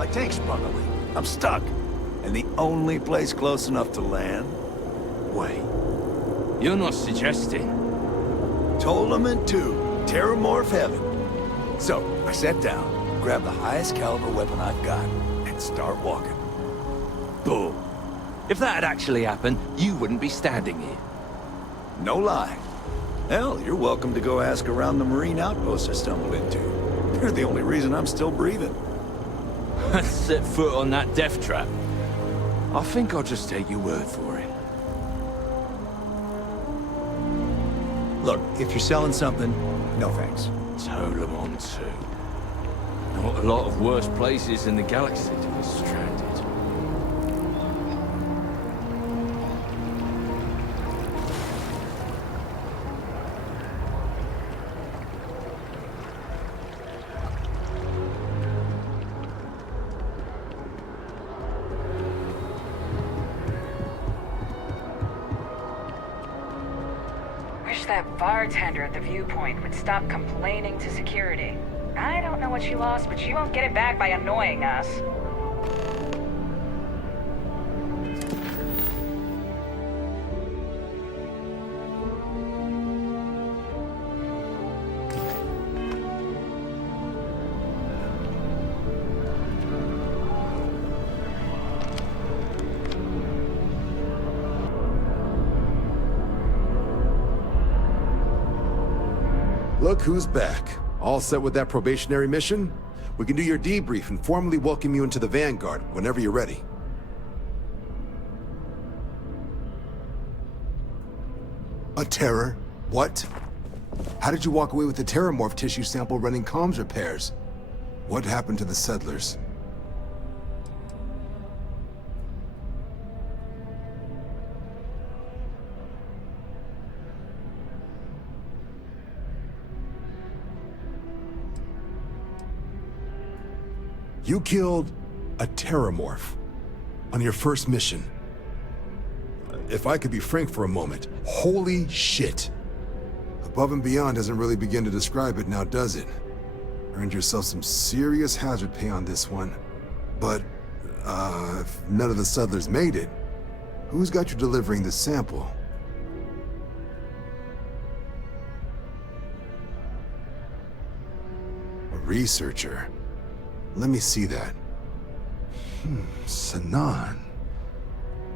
My tank sprung a leak. I'm stuck. And the only place close enough to land? Wait. You're not suggesting. Tournament 2. Terramorph Heaven. So, I sat down, grabbed the highest caliber weapon I've got, and start walking. Boom. If that had actually happened, you wouldn't be standing here. No lie. Hell, you're welcome to go ask around the Marine outpost I stumbled into. They're the only reason I'm still breathing. Set foot on that death trap. I think I'll just take your word for it. Look, if you're selling something, no thanks. Tolemon 2. Not a lot of worse places in the galaxy to be stranded. That bartender at the viewpoint would stop complaining to security. I don't know what she lost, but she won't get it back by annoying us. Look who's back. All set with that probationary mission? We can do your debrief and formally welcome you into the Vanguard whenever you're ready. A terror? What? How did you walk away with the terramorph tissue sample running comms repairs? What happened to the settlers? You killed a terramorph on your first mission. If I could be frank for a moment, holy shit. Above and beyond doesn't really begin to describe it now, does it? Earned yourself some serious hazard pay on this one. But, if none of the settlers made it, who's got you delivering the sample? A researcher. Let me see that. Sanan.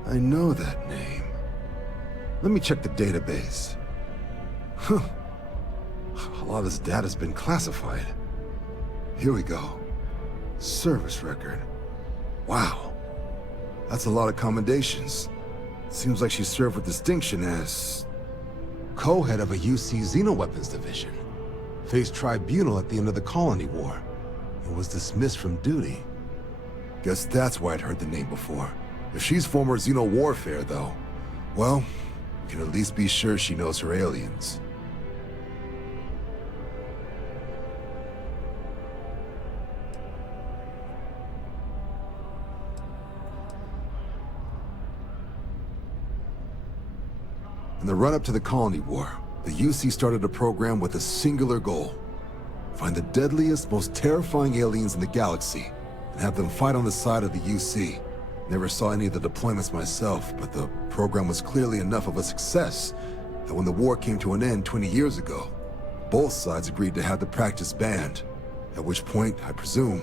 I know that name. Let me check the database. Huh. A lot of this data's been classified. Here we go. Service record. Wow. That's a lot of commendations. Seems like she served with distinction as co-head of a UC Xenoweapons division. Faced tribunal at the end of the Colony War. And was dismissed from duty. Guess that's why I'd heard the name before. If she's former Xeno warfare, though, well, we can at least be sure she knows her aliens. In the run-up to the Colony War, the UC started a program with a singular goal. Find the deadliest, most terrifying aliens in the galaxy, and have them fight on the side of the UC. Never saw any of the deployments myself, but the program was clearly enough of a success that when the war came to an end 20 years ago, both sides agreed to have the practice banned, at which point, I presume,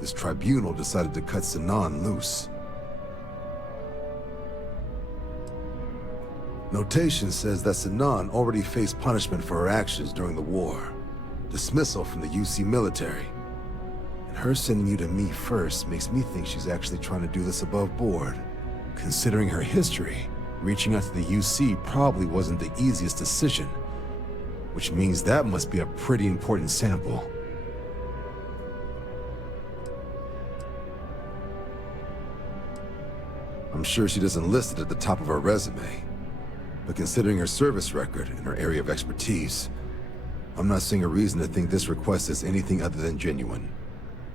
this tribunal decided to cut Sanan loose. Notation says that Sanan already faced punishment for her actions during the war. Dismissal from the UC military. And her sending you to me first makes me think she's actually trying to do this above board. Considering her history, reaching out to the UC probably wasn't the easiest decision. Which means that must be a pretty important sample. I'm sure she doesn't list it at the top of her resume. But considering her service record and her area of expertise, I'm not seeing a reason to think this request is anything other than genuine.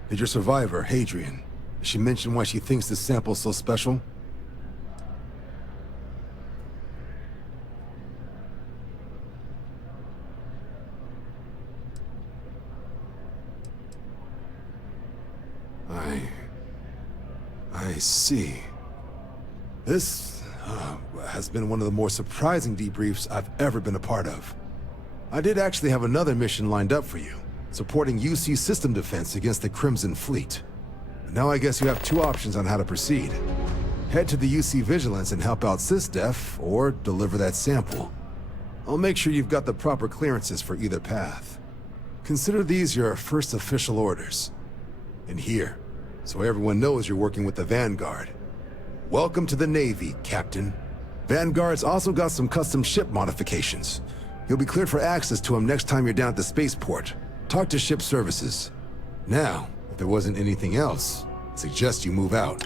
Did your survivor, Hadrian, did she mention why she thinks this sample's so special? I see. This has been one of the more surprising debriefs I've ever been a part of. I did actually have another mission lined up for you, supporting UC system defense against the Crimson Fleet. Now I guess you have two options on how to proceed. Head to the UC Vigilance and help out SysDef, or deliver that sample. I'll make sure you've got the proper clearances for either path. Consider these your first official orders. And here, so everyone knows you're working with the Vanguard. Welcome to the Navy, Captain. Vanguard's also got some custom ship modifications. You'll be cleared for access to them next time you're down at the spaceport. Talk to ship services. Now, if there wasn't anything else, I suggest you move out.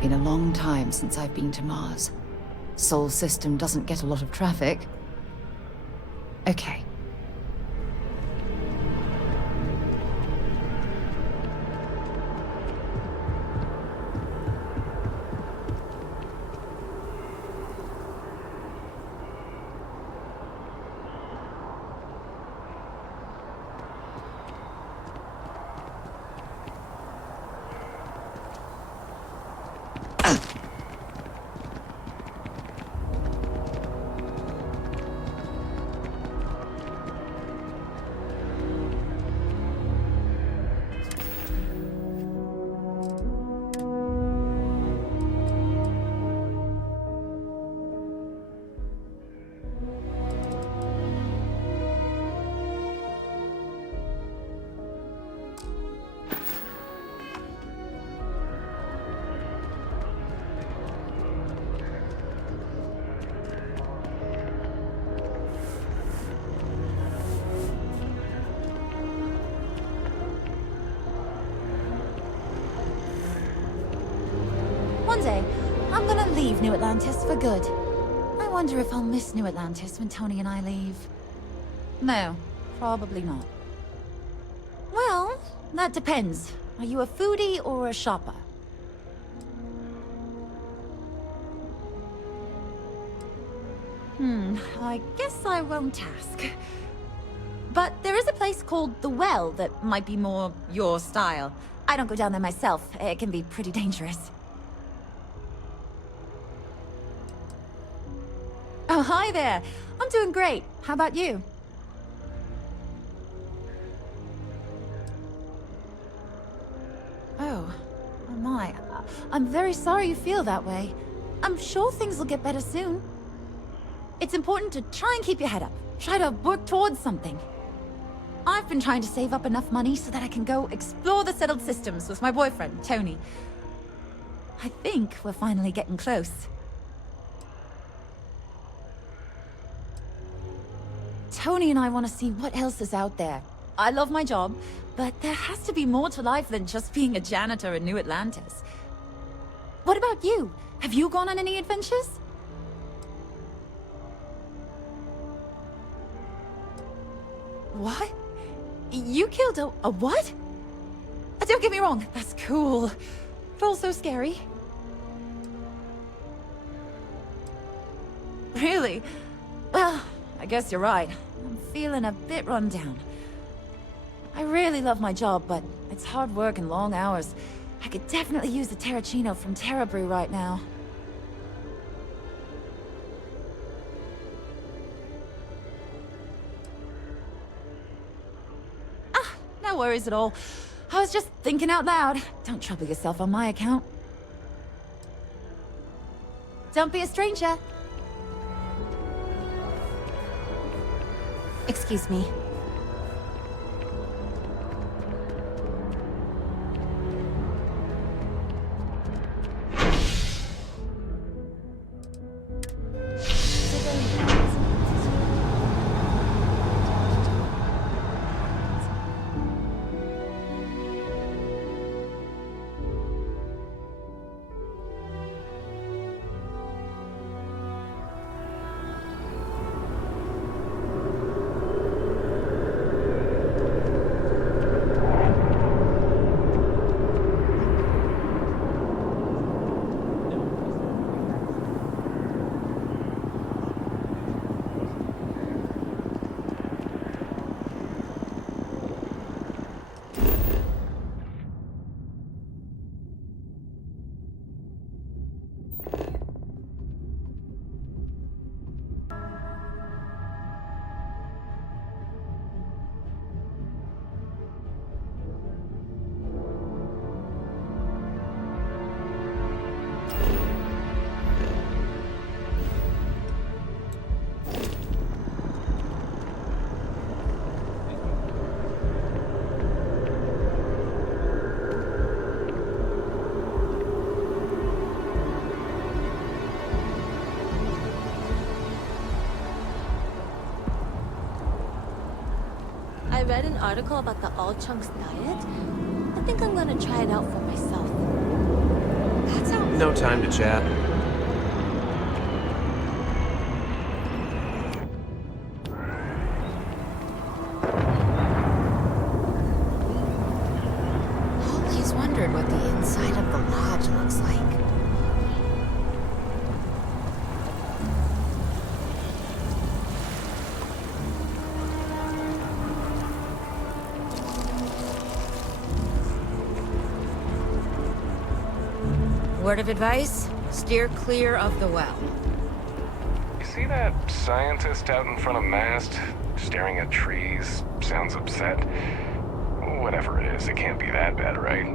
Been a long time since I've been to Mars. Sol system doesn't get a lot of traffic. Okay. One day, I'm gonna leave New Atlantis for good. I wonder if I'll miss New Atlantis when Tony and I leave. No, probably not. Well, that depends. Are you a foodie or a shopper? I guess I won't ask. But there is a place called The Well that might be more your style. I don't go down there myself. It can be pretty dangerous. Oh, hi there. I'm doing great. How about you? Oh my. I'm very sorry you feel that way. I'm sure things will get better soon. It's important to try and keep your head up. Try to work towards something. I've I've been trying to save up enough money so that I can go explore the settled systems with my boyfriend, Tony. I think we're finally getting close. Tony and I want to see what else is out there. I love my job, but there has to be more to life than just being a janitor in New Atlantis. What about you? Have you gone on any adventures? What? You killed a what? Don't get me wrong, that's cool. But also scary. Really? Well, I guess you're right. I'm feeling a bit run down. I really love my job, but it's hard work and long hours. I could definitely use a Terracino from Terra Brew right now. Ah, no worries at all. I was just thinking out loud. Don't trouble yourself on my account. Don't be a stranger. Excuse me. I read an article about the all chunks diet. I think I'm gonna try it out for myself. That sounds... No time to chat. Always wondered what the inside of the lodge looks like. Word of advice? Steer clear of the well. You see that scientist out in front of mast, staring at trees, sounds upset? Whatever it is, it can't be that bad, right?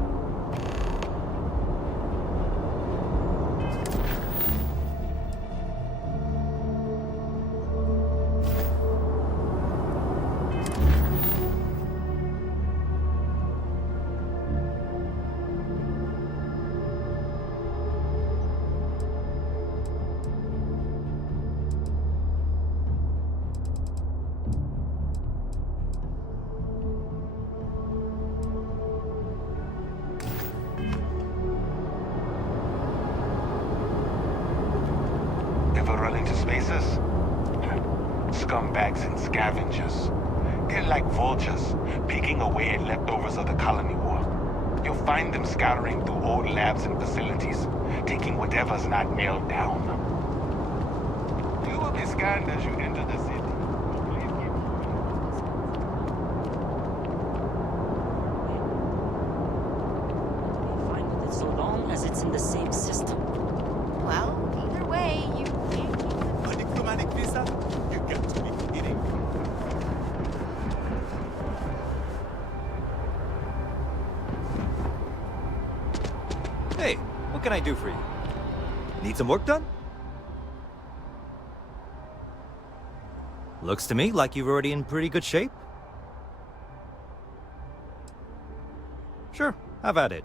Ever run into spacers? Scumbags and scavengers. They're like vultures, picking away at leftovers of the colony war. You'll find them scouring through old labs and facilities, taking whatever's not nailed down. You will be scanned as you enter the city. Fine with it so long as it's in the same system. Well, either way, you can't keep them. A diplomatic visa? You got to be kidding. Hey, what can I do for you? Need some work done? Looks to me like you're already in pretty good shape. Sure, have at it.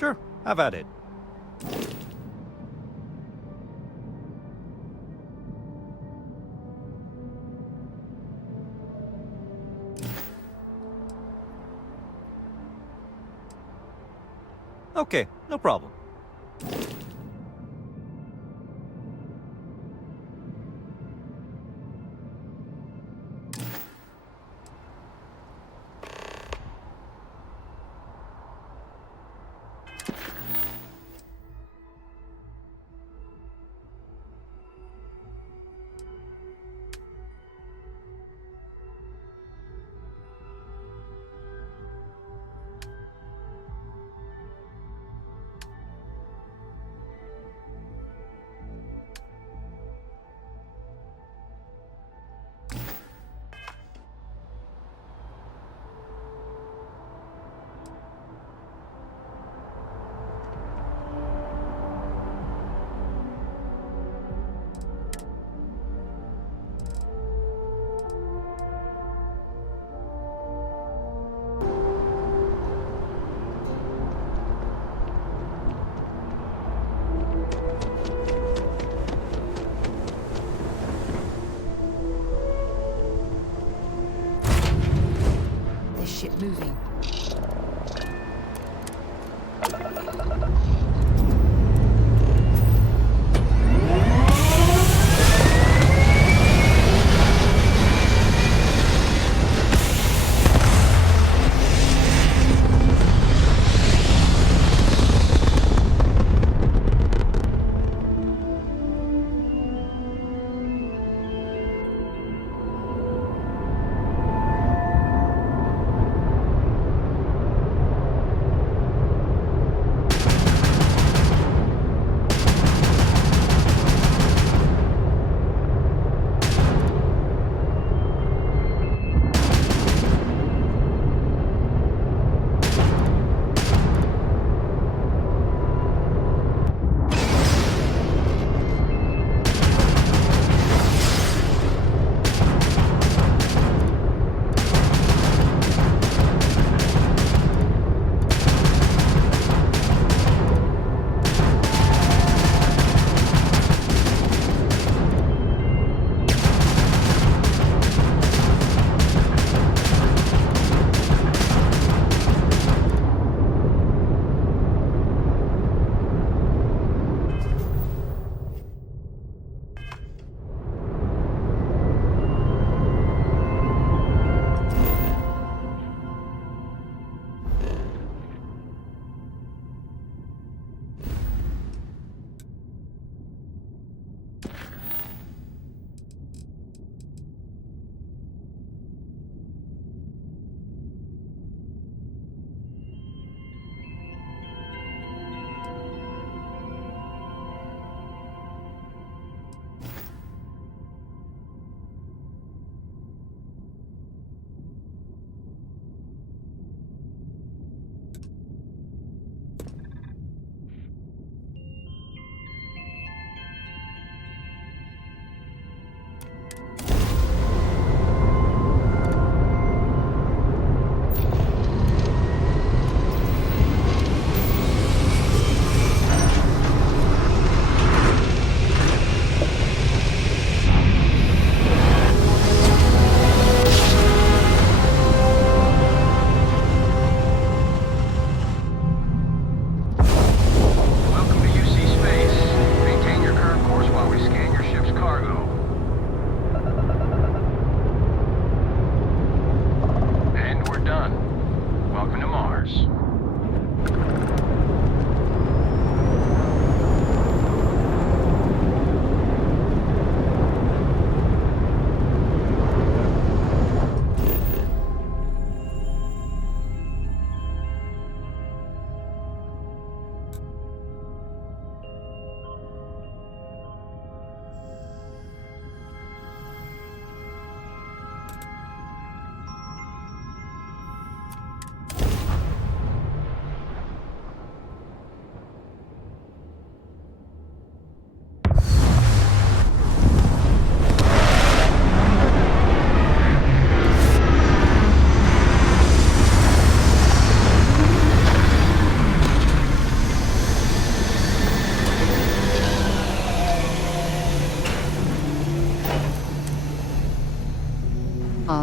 Sure, have at it. Okay, no problem.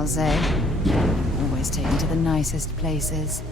Mars, eh? Always taken to the nicest places.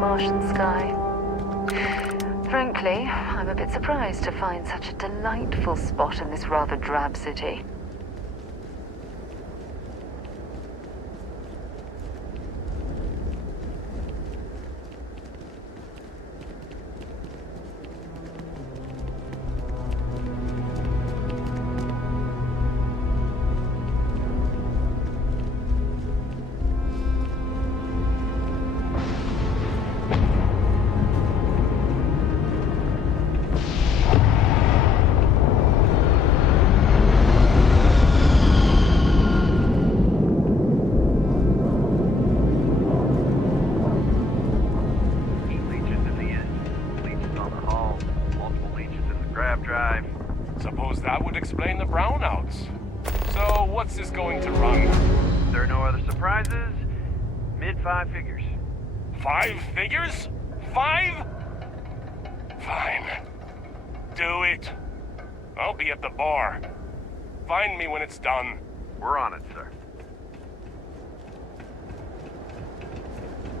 Martian sky. Frankly, I'm a bit surprised to find such a delightful spot in this rather drab city. Suppose that would explain the brownouts. So, what's this going to run? There are no other surprises. Mid-5 figures. 5 figures? 5? Fine. Do it. I'll be at the bar. Find me when it's done. We're on it, sir.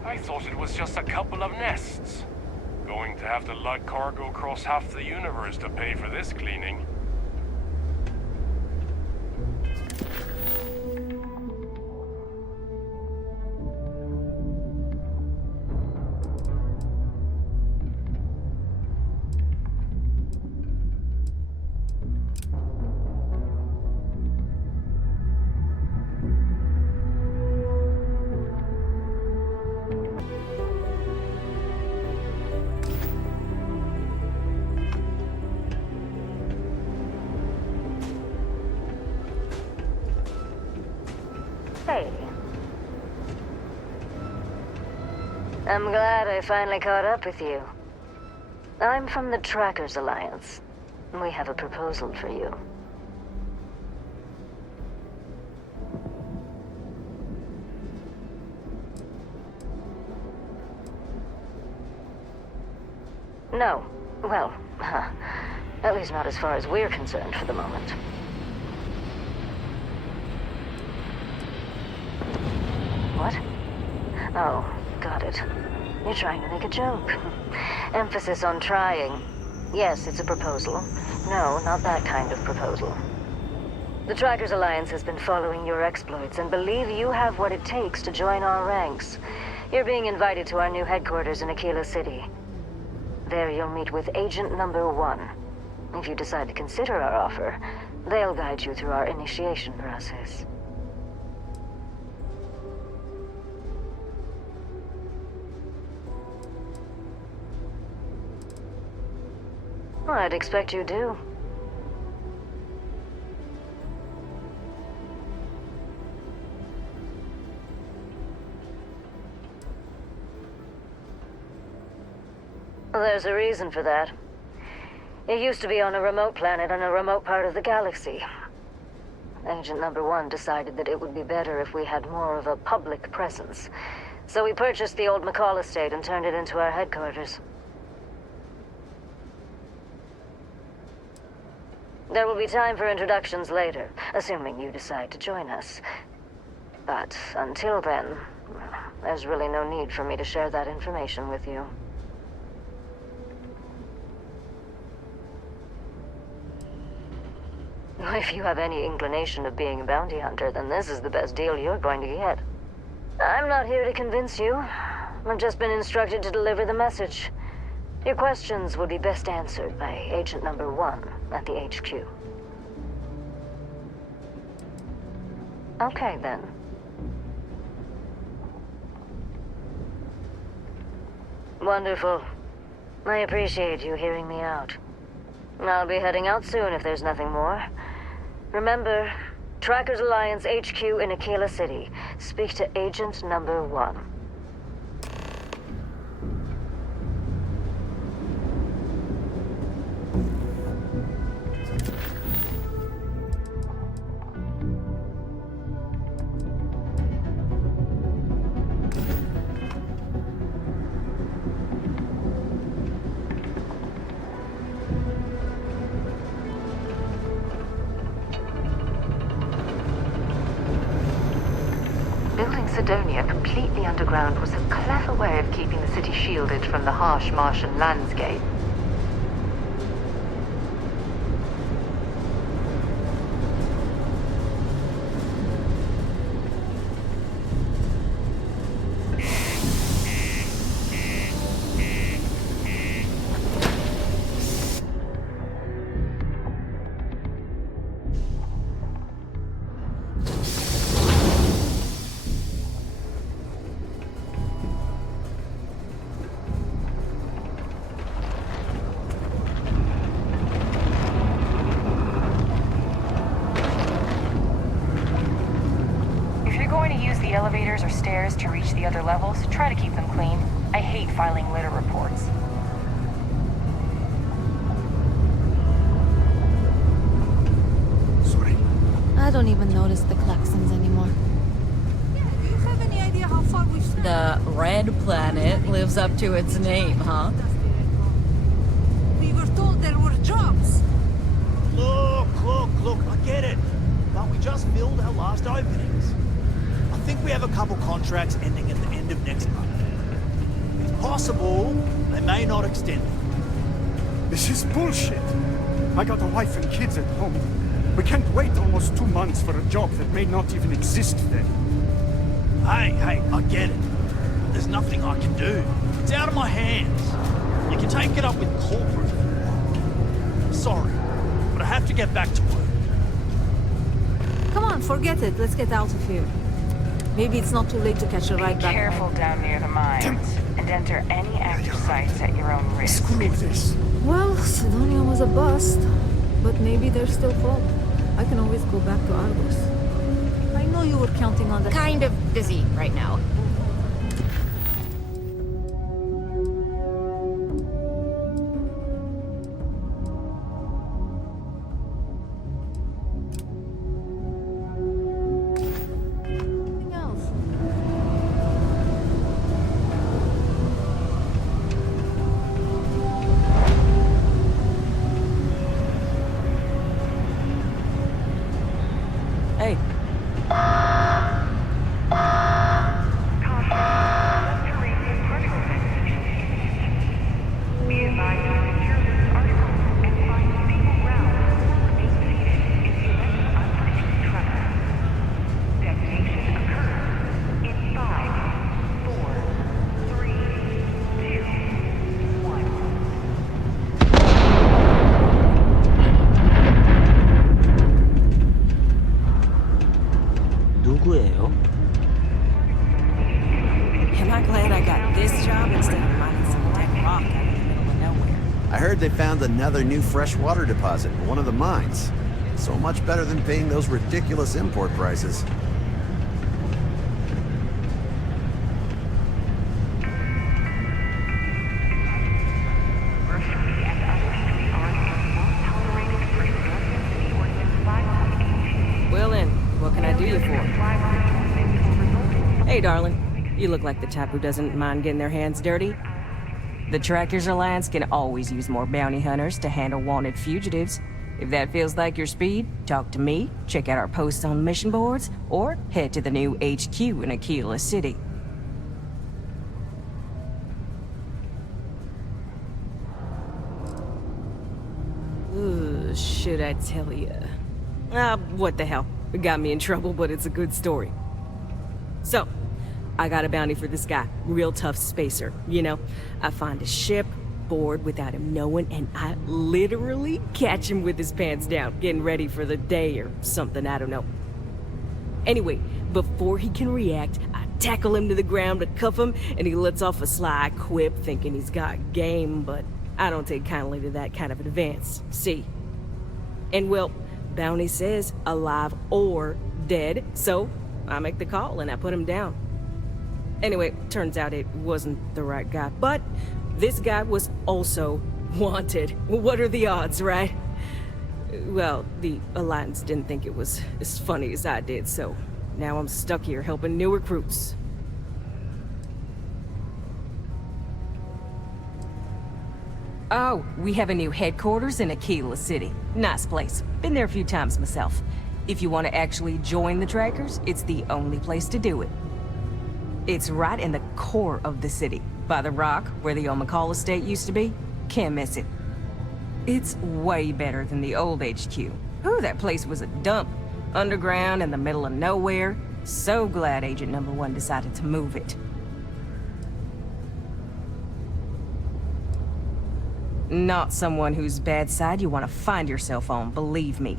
I thought it was just a couple of nests. Going to have to lug cargo across half the universe to pay for this cleaning. Hey. I'm glad I finally caught up with you. I'm from the Trackers Alliance. We have a proposal for you. No. Well, at least not as far as we're concerned for the moment. What? Oh, got it. You're trying to make a joke. Emphasis on trying. Yes, it's a proposal. No, not that kind of proposal. The Trackers Alliance has been following your exploits and believe you have what it takes to join our ranks. You're being invited to our new headquarters in Aquila City. There you'll meet with Agent Number 1. If you decide to consider our offer, they'll guide you through our initiation process. Well, I'd expect you do. There's a reason for that. It used to be on a remote planet in a remote part of the galaxy. Agent Number 1 decided that it would be better if we had more of a public presence. So we purchased the old McCall estate and turned it into our headquarters. There will be time for introductions later, assuming you decide to join us. But until then, there's really no need for me to share that information with you. If you have any inclination of being a bounty hunter, then this is the best deal you're going to get. I'm not here to convince you. I've just been instructed to deliver the message. Your questions would be best answered by Agent Number 1 at the HQ. Okay, then. Wonderful. I appreciate you hearing me out. I'll be heading out soon if there's nothing more. Remember, Trackers Alliance HQ in Aquila City. Speak to Agent Number 1. Sidonia completely underground was a clever way of keeping the city shielded from the harsh Martian landscape. The elevators or stairs to reach the other levels, try to keep them clean. I hate filing litter reports. Sorry. I don't even notice the klaxons anymore. Yeah, do you have any idea how far we've come? The Red Planet lives up to its name, huh? We were told there were jobs. Look, I get it. But we just filled our last openings. I think we have a couple contracts ending at the end of next month. It's possible they may not extend them. This is bullshit. I got a wife and kids at home. We can't wait almost 2 months for a job that may not even exist then. Hey, I get it. There's nothing I can do. It's out of my hands. You can take it up with corporate if you want. Sorry, but I have to get back to work. Come on, forget it. Let's get out of here. Maybe it's not too late to catch a ride back. Be careful down near the mines, and enter any active sites at your own risk. Screw this. Well, Sidonia was a bust, but maybe there's still hope. I can always go back to Argos. I know you were counting on the... Kind of busy right now. 누구예요? Am I glad I got this job instead of mining some dead rock out in the middle of nowhere? I heard they found another new freshwater deposit in one of the mines. So much better than paying those ridiculous import prices. Well then, what can I do you for? Hey, darling. You look like the type who doesn't mind getting their hands dirty. The Trackers Alliance can always use more bounty hunters to handle wanted fugitives. If that feels like your speed, talk to me, check out our posts on mission boards, or head to the new HQ in Aquila City. Should I tell you? What the hell? It got me in trouble, but it's a good story. So, I got a bounty for this guy. Real tough spacer, you know? I find a ship, board without him knowing, and I literally catch him with his pants down, getting ready for the day or something, I don't know. Anyway, before he can react, I tackle him to the ground to cuff him, and he lets off a sly quip thinking he's got game, but I don't take kindly to that kind of advance, see? And well, bounty says alive or dead, so I make the call and I put him down. Anyway, turns out it wasn't the right guy, but this guy was also wanted. What are the odds, right? Well, the Alliance didn't think it was as funny as I did, so now I'm stuck here helping new recruits. Oh, we have a new headquarters in Aquila City. Nice place. Been there a few times myself. If you want to actually join the Trackers, it's the only place to do it. It's right in the core of the city, by the rock where the old McCall estate used to be. Can't miss it. It's way better than the old HQ. Ooh, that place was a dump. Underground in the middle of nowhere. So glad Agent Number 1 decided to move it. Not someone whose bad side you want to find yourself on, believe me.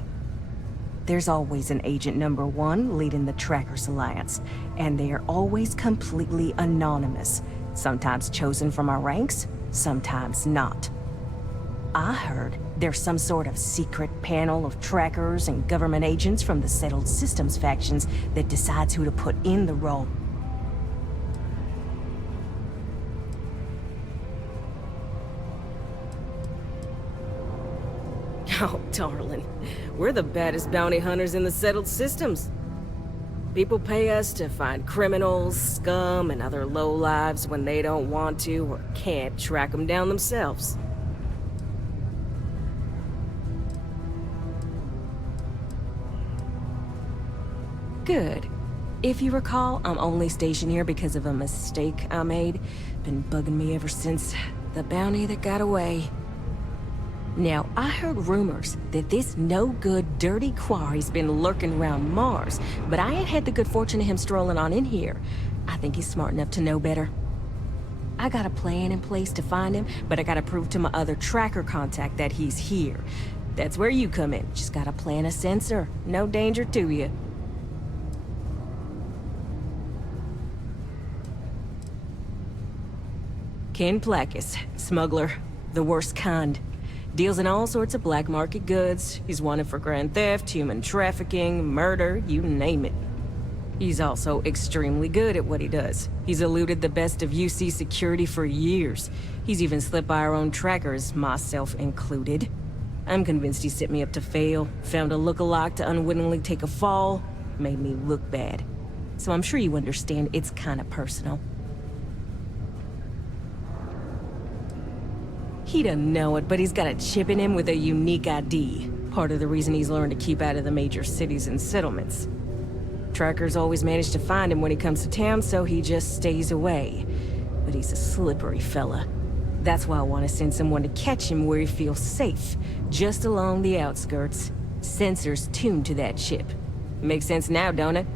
There's always an Agent Number 1 leading the Trackers Alliance, and they are always completely anonymous. Sometimes chosen from our ranks, sometimes not. I heard there's some sort of secret panel of trackers and government agents from the Settled Systems factions that decides who to put in the role. Oh, darling. We're the baddest bounty hunters in the Settled Systems. People pay us to find criminals, scum, and other lowlives when they don't want to or can't track them down themselves. Good. If you recall, I'm only stationed here because of a mistake I made. Been bugging me ever since the bounty that got away. Now, I heard rumors that this no-good, dirty quarry's been lurking around Mars, but I ain't had the good fortune of him strolling on in here. I think he's smart enough to know better. I got a plan in place to find him, but I gotta prove to my other tracker contact that he's here. That's where you come in. Just gotta plant a sensor. No danger to you. Ken Placus, smuggler, the worst kind. Deals in all sorts of black market goods. He's wanted for grand theft, human trafficking, murder, you name it. He's also extremely good at what he does. He's eluded the best of UC security for years. He's even slipped by our own trackers, myself included. I'm convinced he set me up to fail, found a look-alike to unwittingly take a fall, made me look bad. So I'm sure you understand it's kind of personal. He doesn't know it, but he's got a chip in him with a unique ID. Part of the reason he's learned to keep out of the major cities and settlements. Trackers always manage to find him when he comes to town, so he just stays away. But he's a slippery fella. That's why I want to send someone to catch him where he feels safe, just along the outskirts. Sensors tuned to that chip. Makes sense now, don't it?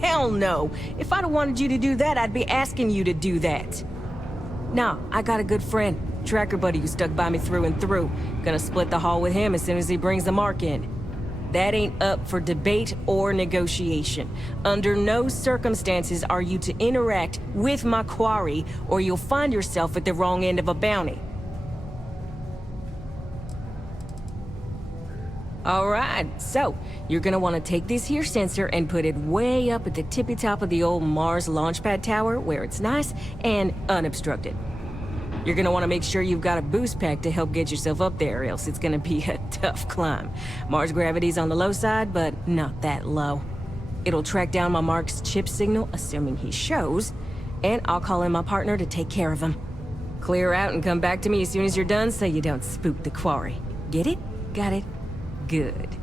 Hell no! If I'd have wanted you to do that, I'd be asking you to do that. Nah, I got a good friend. Tracker buddy who stuck by me through and through. Gonna split the haul with him as soon as he brings the mark in. That ain't up for debate or negotiation. Under no circumstances are you to interact with my quarry, or you'll find yourself at the wrong end of a bounty. Alright, so, you're gonna want to take this here sensor and put it way up at the tippy top of the old Mars launchpad tower, where it's nice and unobstructed. You're gonna want to make sure you've got a boost pack to help get yourself up there, or else it's gonna be a tough climb. Mars gravity's on the low side, but not that low. It'll track down my Mark's chip signal, assuming he shows, and I'll call in my partner to take care of him. Clear out and come back to me as soon as you're done so you don't spook the quarry. Get it? Got it? Good.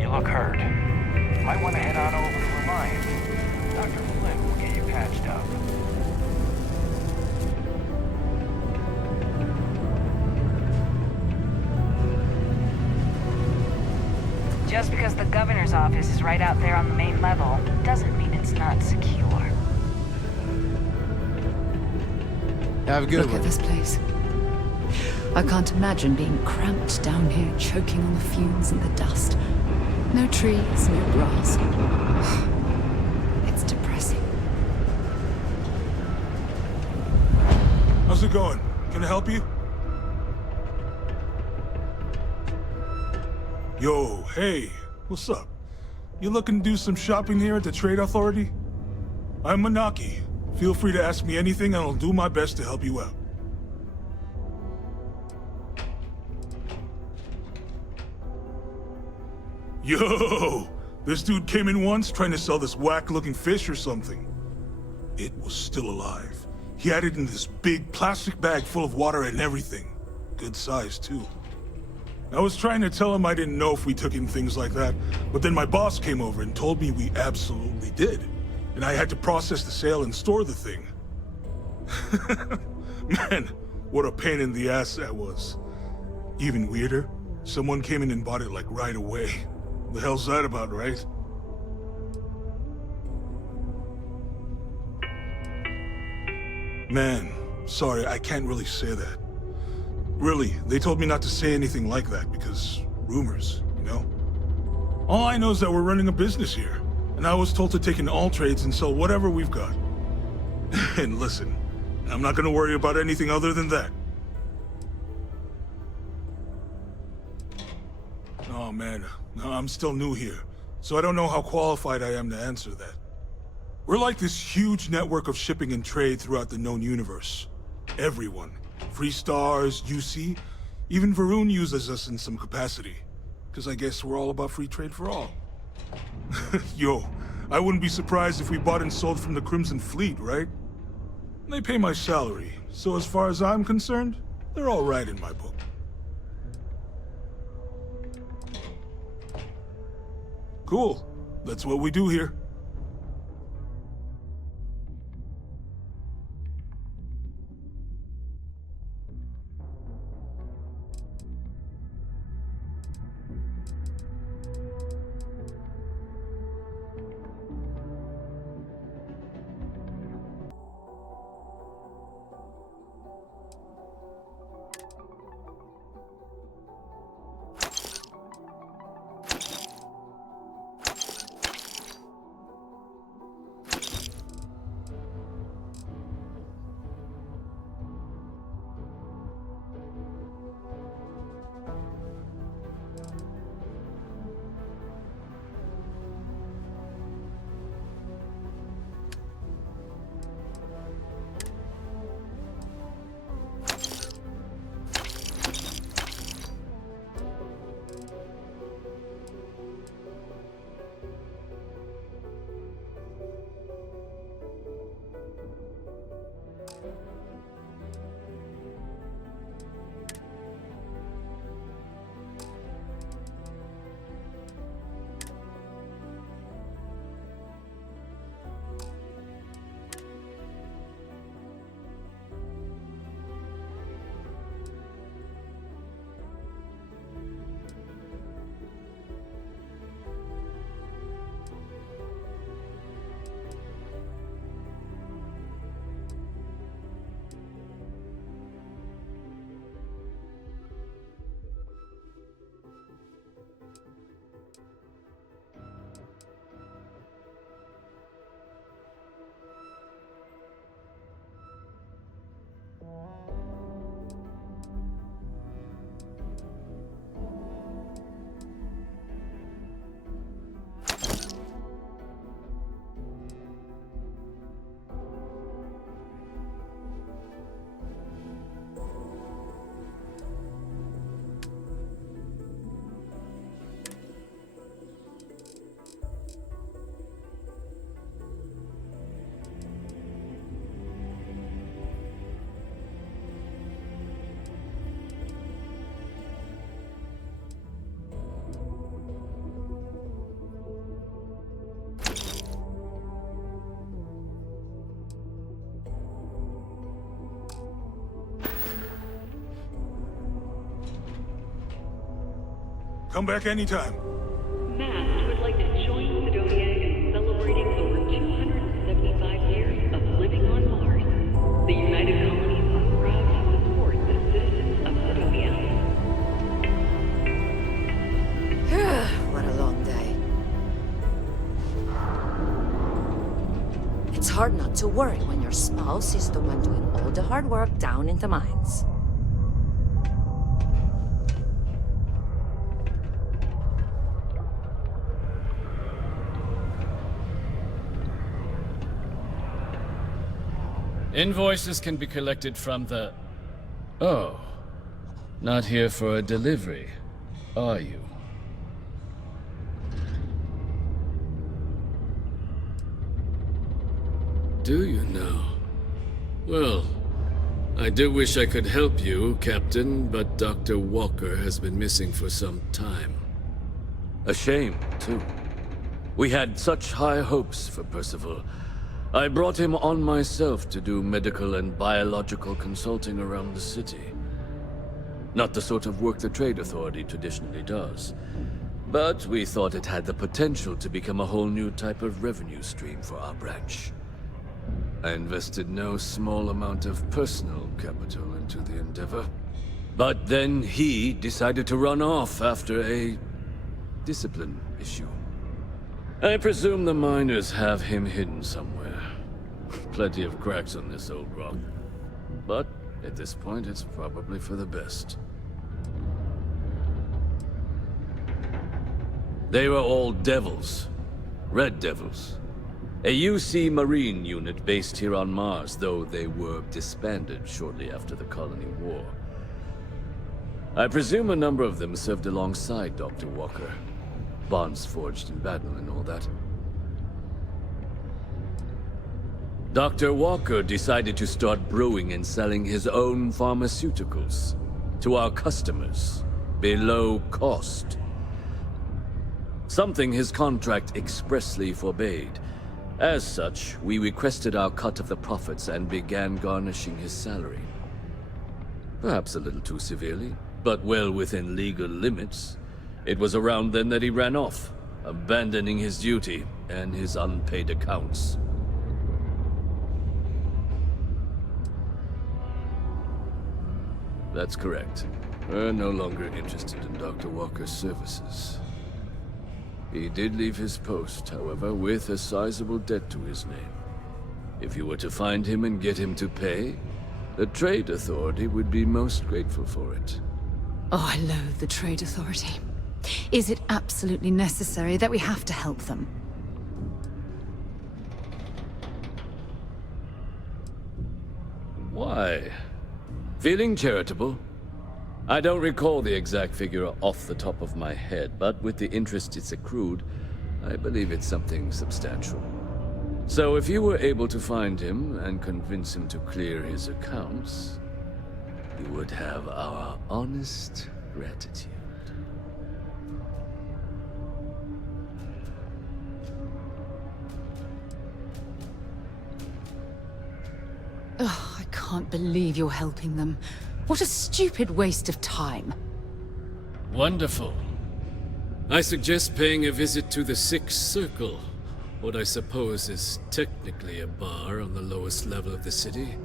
You look hurt. Might want to head on over to Reliance. Dr. Flynn will get you patched up. Just because the governor's office is right out there on the main level, doesn't mean it's not secure. Have a good Look one. at this place. I can't imagine being cramped down here, choking on the fumes and the dust. No trees, no grass. It's depressing. How's it going? Can I help you? Yo, hey, what's up? You looking to do some shopping here at the Trade Authority? I'm Manaki. Feel free to ask me anything and I'll do my best to help you out. Yo! This dude came in once trying to sell this whack-looking fish or something. It was still alive. He had it in this big plastic bag full of water and everything. Good size, too. I was trying to tell him I didn't know if we took in things like that, but then my boss came over and told me we absolutely did. And I had to process the sale and store the thing. Man, what a pain in the ass that was. Even weirder, someone came in and bought it like right away. The hell's that about, right? Man, sorry, I can't really say that. Really, they told me not to say anything like that because rumors, you know? All I know is that we're running a business here, and I was told to take in all trades and sell whatever we've got. And listen, I'm not gonna worry about anything other than that. Oh man, no, I'm still new here, so I don't know how qualified I am to answer that. We're like this huge network of shipping and trade throughout the known universe. Everyone. Free Stars, UC, even Varun uses us in some capacity. Because I guess we're all about free trade for all. Yo, I wouldn't be surprised if we bought and sold from the Crimson Fleet, right? They pay my salary, so as far as I'm concerned, they're all right in my book. Cool. That's what we do here. Come back anytime. Mast would like to join Sidonia in celebrating over 275 years of living on Mars. The United Colonies are proud to support the citizens of Sidonia. What a long day. It's hard not to worry when your spouse is the one doing all the hard work down in the mines. Invoices can be collected from the... Oh. Not here for a delivery, are you? Do you now? Well, I do wish I could help you, Captain, but Dr. Walker has been missing for some time. A shame, too. We had such high hopes for Percival. I brought him on myself to do medical and biological consulting around the city. Not the sort of work the Trade Authority traditionally does. But we thought it had the potential to become a whole new type of revenue stream for our branch. I invested no small amount of personal capital into the endeavor. But then he decided to run off after a discipline issue. I presume the miners have him hidden somewhere. Plenty of cracks on this old rock. But at this point, it's probably for the best. They were all devils. Red Devils. A UC Marine unit based here on Mars, though they were disbanded shortly after the Colony War. I presume a number of them served alongside Dr. Walker. Bonds forged in battle and all that. Dr. Walker decided to start brewing and selling his own pharmaceuticals to our customers, below cost. Something his contract expressly forbade. As such, we requested our cut of the profits and began garnishing his salary. Perhaps a little too severely, but well within legal limits. It was around then that he ran off, abandoning his duty and his unpaid accounts. That's correct. We're no longer interested in Dr. Walker's services. He did leave his post, however, with a sizable debt to his name. If you were to find him and get him to pay, the Trade Authority would be most grateful for it. Oh, I loathe the Trade Authority. Is it absolutely necessary that we have to help them? Why? Feeling charitable? I don't recall the exact figure off the top of my head, but with the interest it's accrued, I believe it's something substantial. So if you were able to find him and convince him to clear his accounts, you would have our honest gratitude. Ugh, I can't believe you're helping them. What a stupid waste of time. Wonderful. I suggest paying a visit to the Sixth Circle, what I suppose is technically a bar on the lowest level of the city.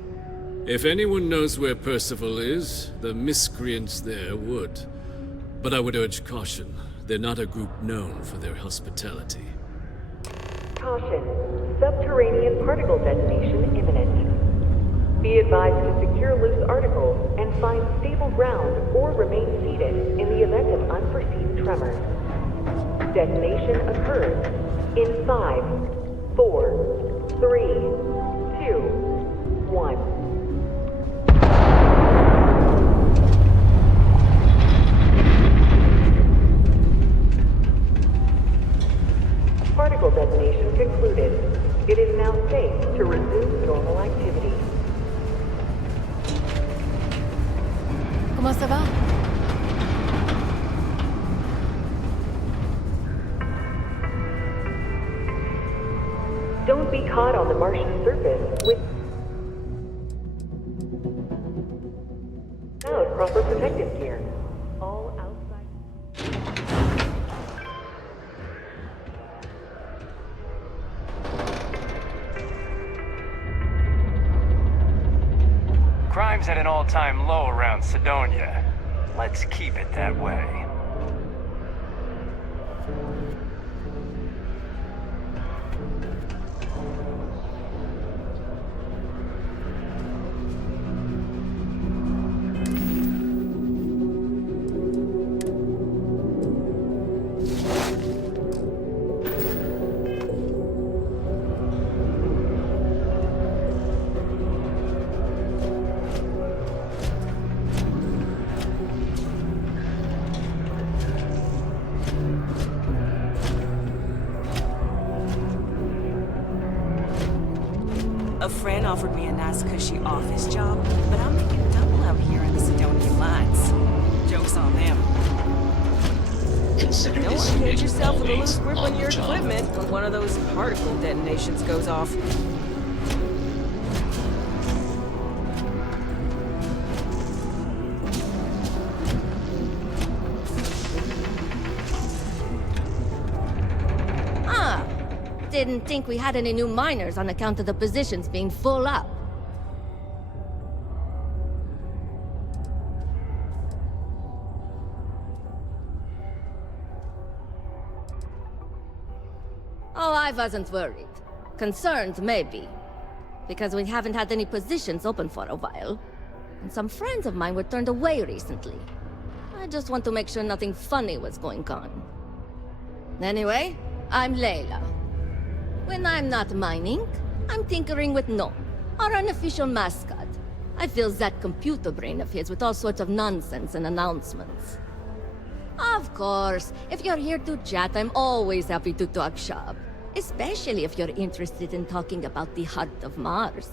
If anyone knows where Percival is, the miscreants there would. But I would urge caution. They're not a group known for their hospitality. Caution. Subterranean particle detonation imminent. Be advised to secure loose articles and find stable ground or remain seated in the event of unforeseen tremors. Detonation occurs in 5, 4, 3, 2, 1. Particle detonation concluded. It is now safe to resume normal activity. Comment ça va? Don't be caught on the Martian surface without proper protective gear. All outside... Crime's at an all-time low around Sidonia. Let's keep it that way. A friend offered me a nice cushy office job, but I'm making double out here in the Sidonian mines. Joke's on them. Consider Don't this want to unit get yourself with a always loose grip on on the your job. equipment when one of those particle detonations goes off. Ah, didn't think we had any new miners on account of the positions being full up. Oh, I wasn't worried. Concerned, maybe. Because we haven't had any positions open for a while. And some friends of mine were turned away recently. I just want to make sure nothing funny was going on. Anyway, I'm Layla. When I'm not mining, I'm tinkering with Gnome, our unofficial mascot. I fill that computer brain of his with all sorts of nonsense and announcements. Of course, if you're here to chat, I'm always happy to talk shop. Especially if you're interested in talking about the heart of Mars.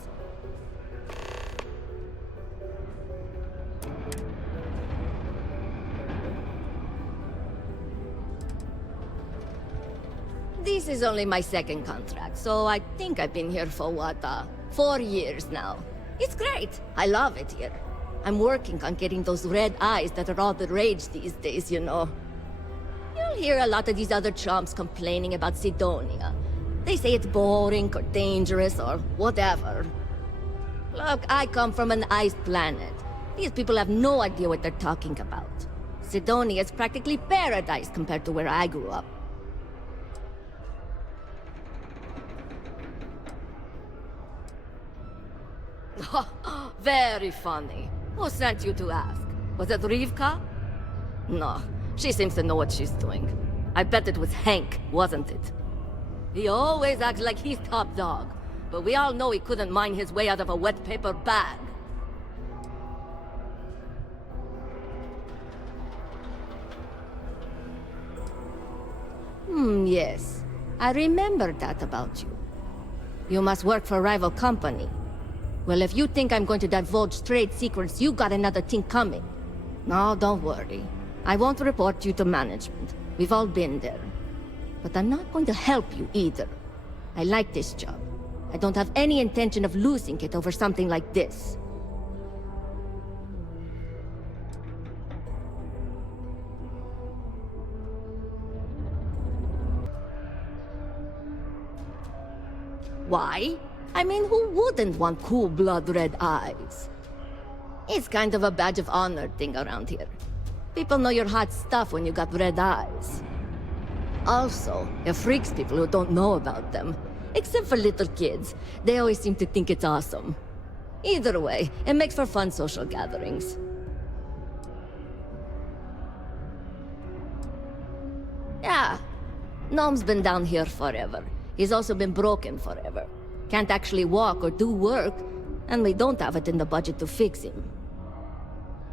This is only my second contract, so I think I've been here for 4 years now. It's great. I love it here. I'm working on getting those red eyes that are all the rage these days, you know. You'll hear a lot of these other chumps complaining about Sidonia. They say it's boring or dangerous or whatever. Look, I come from an ice planet. These people have no idea what they're talking about. Sidonia is practically paradise compared to where I grew up. Very funny. Who sent you to ask? Was it Rivka? No, she seems to know what she's doing. I bet it was Hank, wasn't it? He always acts like he's top dog, but we all know he couldn't mine his way out of a wet paper bag. Yes. I remember that about you. You must work for a rival company. Well, if you think I'm going to divulge trade secrets, you got another thing coming. No, don't worry. I won't report you to management. We've all been there. But I'm not going to help you either. I like this job. I don't have any intention of losing it over something like this. Why? I mean, who wouldn't want cool blood red eyes? It's kind of a badge of honor thing around here. People know you're hot stuff when you got red eyes. Also, it freaks people who don't know about them. Except for little kids. They always seem to think it's awesome. Either way, it makes for fun social gatherings. Yeah. Gnome's been down here forever. He's also been broken forever. Can't actually walk or do work, and we don't have it in the budget to fix him.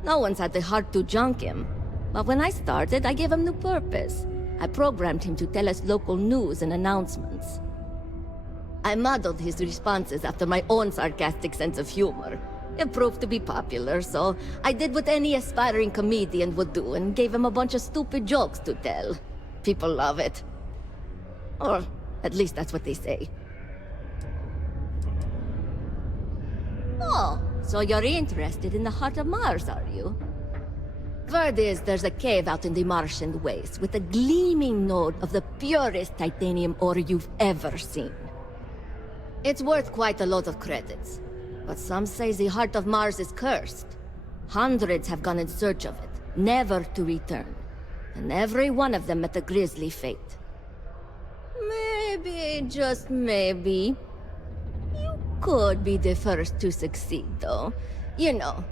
No one's had the heart to junk him. But when I started, I gave him new purpose. I programmed him to tell us local news and announcements. I modeled his responses after my own sarcastic sense of humor. It proved to be popular, so I did what any aspiring comedian would do and gave him a bunch of stupid jokes to tell. People love it. Or at least that's what they say. Oh, so you're interested in the heart of Mars, are you? Word is there's a cave out in the Martian waste with a gleaming node of the purest titanium ore you've ever seen. It's worth quite a lot of credits. But some say the heart of Mars is cursed. Hundreds have gone in search of it, never to return. And every one of them met a grisly fate. Maybe, just maybe, you could be the first to succeed, though. You know,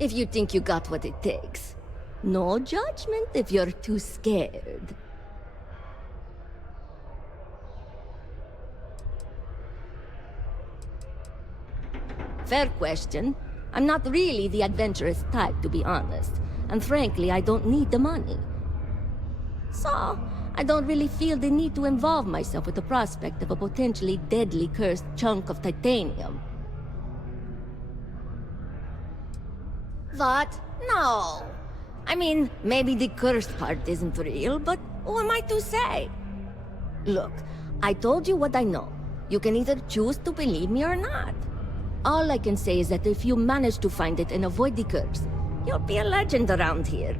if you think you got what it takes. No judgment if you're too scared. Fair question. I'm not really the adventurous type, to be honest. And frankly, I don't need the money. So, I don't really feel the need to involve myself with the prospect of a potentially deadly cursed chunk of titanium. What? No. I mean, maybe the cursed part isn't real, but who am I to say? Look, I told you what I know. You can either choose to believe me or not. All I can say is that if you manage to find it and avoid the curse, you'll be a legend around here.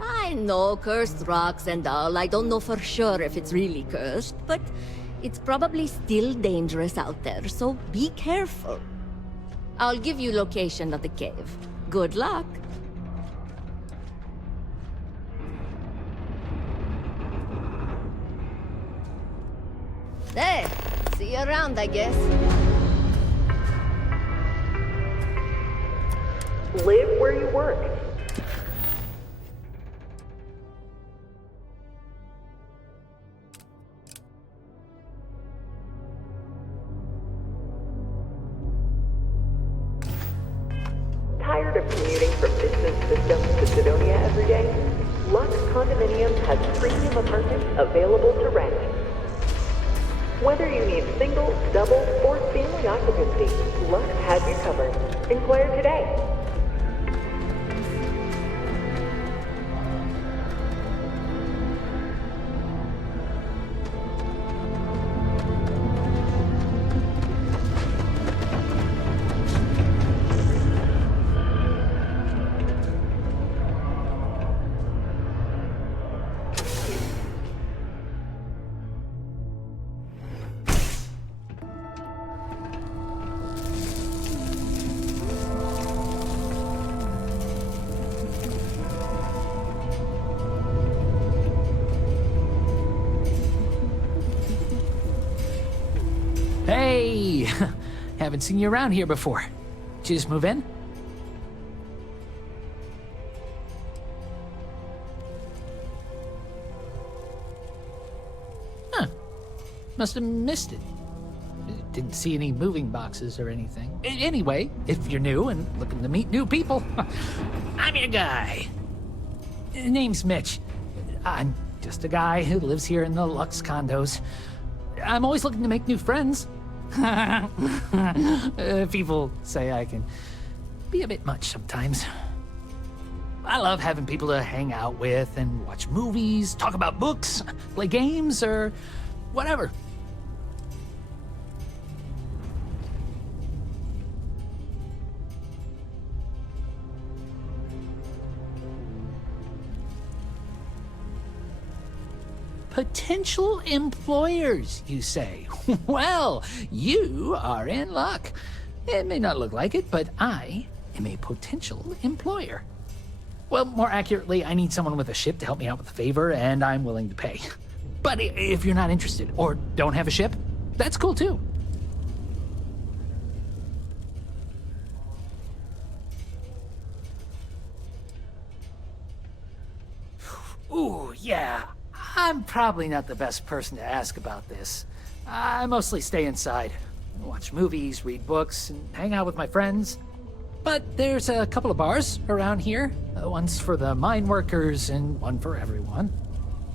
I know cursed rocks and all. I don't know for sure if it's really cursed, but it's probably still dangerous out there, so be careful. I'll give you location of the cave. Good luck. Hey, see you around, I guess. Live where you work. Tired of commuting from business systems to Sidonia every day? Lux Condominium has premium apartments available to rent. Whether you need single, double, or family occupancy, Lux has you covered. Inquire today. Hey! Haven't seen you around here before. Did you just move in? Huh. Must have missed it. Didn't see any moving boxes or anything. Anyway, if you're new and looking to meet new people, I'm your guy. Name's Mitch. I'm just a guy who lives here in the Lux condos. I'm always looking to make new friends. People say I can be a bit much sometimes. I love having people to hang out with and watch movies, talk about books, play games, or whatever. Potential employers, you say? Well, you are in luck. It may not look like it, but I am a potential employer. Well, more accurately, I need someone with a ship to help me out with a favor, and I'm willing to pay. But if you're not interested, or don't have a ship, that's cool too. Ooh, yeah. I'm probably not the best person to ask about this. I mostly stay inside, watch movies, read books, and hang out with my friends. But there's a couple of bars around here. One's for the mine workers and one for everyone.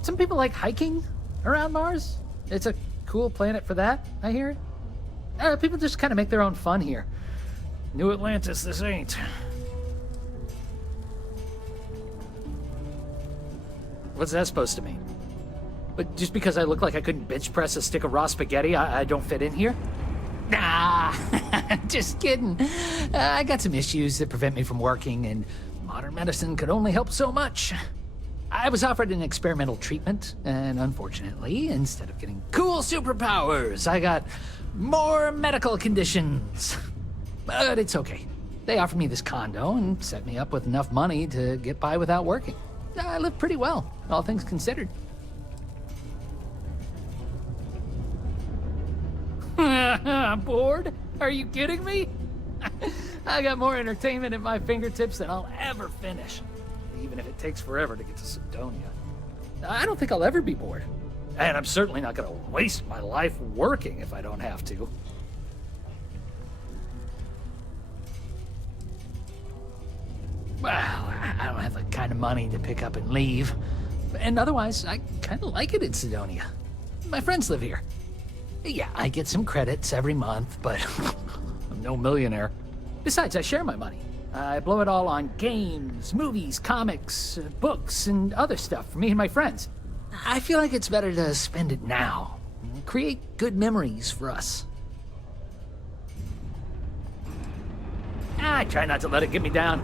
Some people like hiking around Mars. It's a cool planet for that, I hear. People just kind of make their own fun here. New Atlantis, this ain't. What's that supposed to mean? But just because I look like I couldn't bench press a stick of raw spaghetti, I don't fit in here? Nah, just kidding. I got some issues that prevent me from working, and modern medicine could only help so much. I was offered an experimental treatment, and unfortunately, instead of getting cool superpowers, I got more medical conditions. But it's okay. They offered me this condo and set me up with enough money to get by without working. I live pretty well, all things considered. I'm bored? Are you kidding me? I got more entertainment at my fingertips than I'll ever finish. Even if it takes forever to get to Sidonia. I don't think I'll ever be bored. And I'm certainly not gonna waste my life working if I don't have to. Well, I don't have the kind of money to pick up and leave. And otherwise, I kind of like it in Sidonia. My friends live here. Yeah, I get some credits every month, but I'm no millionaire. Besides, I share my money. I blow it all on games, movies, comics, books, and other stuff for me and my friends. I feel like it's better to spend it now. Create good memories for us. I try not to let it get me down.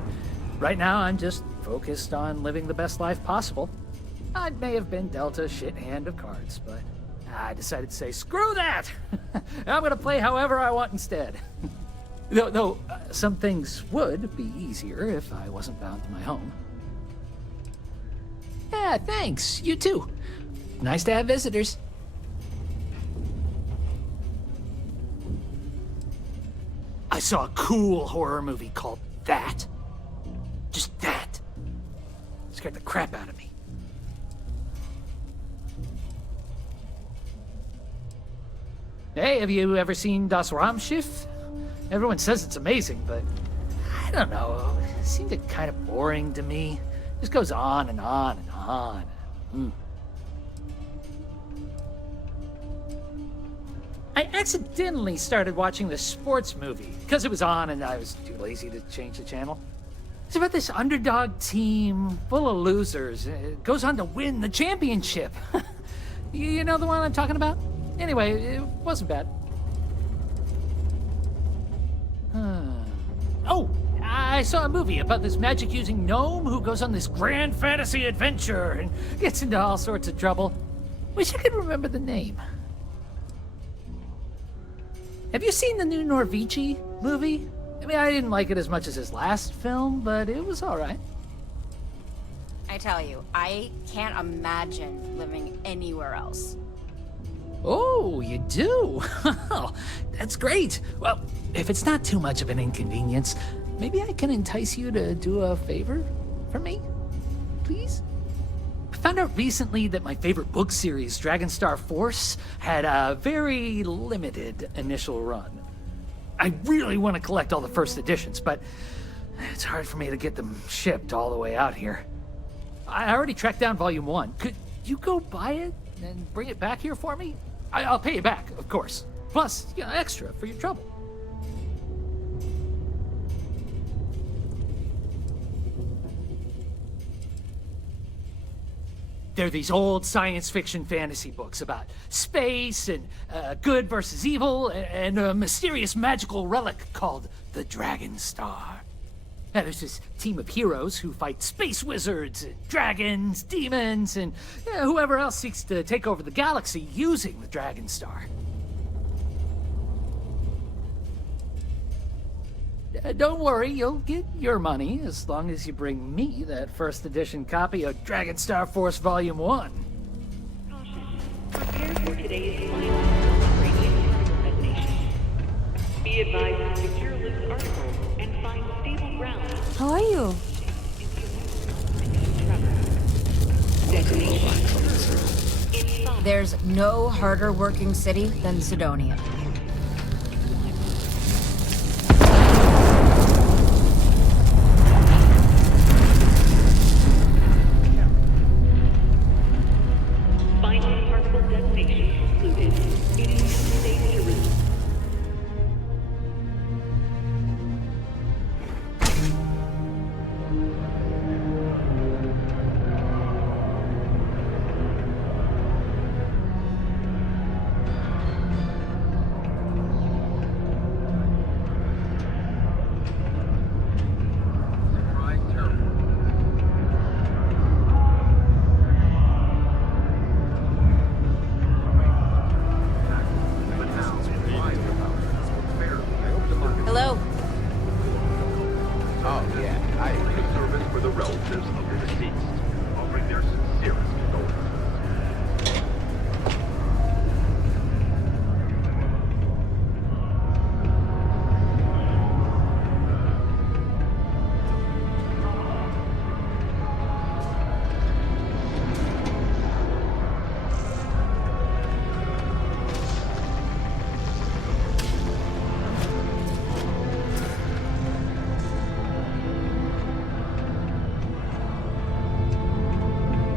Right now, I'm just focused on living the best life possible. I may have been dealt a shit hand of cards, but I decided to say, screw that! I'm gonna play however I want instead. Though some things would be easier if I wasn't bound to my home. Yeah, thanks. You too. Nice to have visitors. I saw a cool horror movie called That. Just that. Scared the crap out of me. Hey, have you ever seen Das Raumschiff? Everyone says it's amazing, but I don't know. It seemed kind of boring to me. It just goes on and on and on. I accidentally started watching this sports movie because it was on and I was too lazy to change the channel. It's about this underdog team full of losers. It goes on to win the championship. You know the one I'm talking about? Anyway, it wasn't bad. Oh, I saw a movie about this magic-using gnome who goes on this grand fantasy adventure and gets into all sorts of trouble. Wish I could remember the name. Have you seen the new Norvici movie? I mean, I didn't like it as much as his last film, but it was all right. I tell you, I can't imagine living anywhere else. Oh, you do? That's great. Well, if it's not too much of an inconvenience, maybe I can entice you to do a favor for me? Please? I found out recently that my favorite book series, Dragonstar Force, had a very limited initial run. I really want to collect all the first editions, but it's hard for me to get them shipped all the way out here. I already tracked down Volume 1. Could you go buy it and bring it back here for me? I'll pay you back, of course. Plus, you know, extra for your trouble. They're these old science fiction fantasy books about space and good versus evil and a mysterious magical relic called the Dragon Star. Now, there's this team of heroes who fight space wizards, dragons, demons, and whoever else seeks to take over the galaxy using the Dragon Star. Don't worry, you'll get your money as long as you bring me that first edition copy of Dragonstar Force Volume 1. Prepare for today's final subterranean particle detonation. Be advised to secure loose articles and find stable ground. How are you? There's no harder working city than Sidonia. Final particle detonation concluded. It is safe to resume. Hello? Oh, yeah. New service for the relatives of the deceased. Offering their sincerest condolences.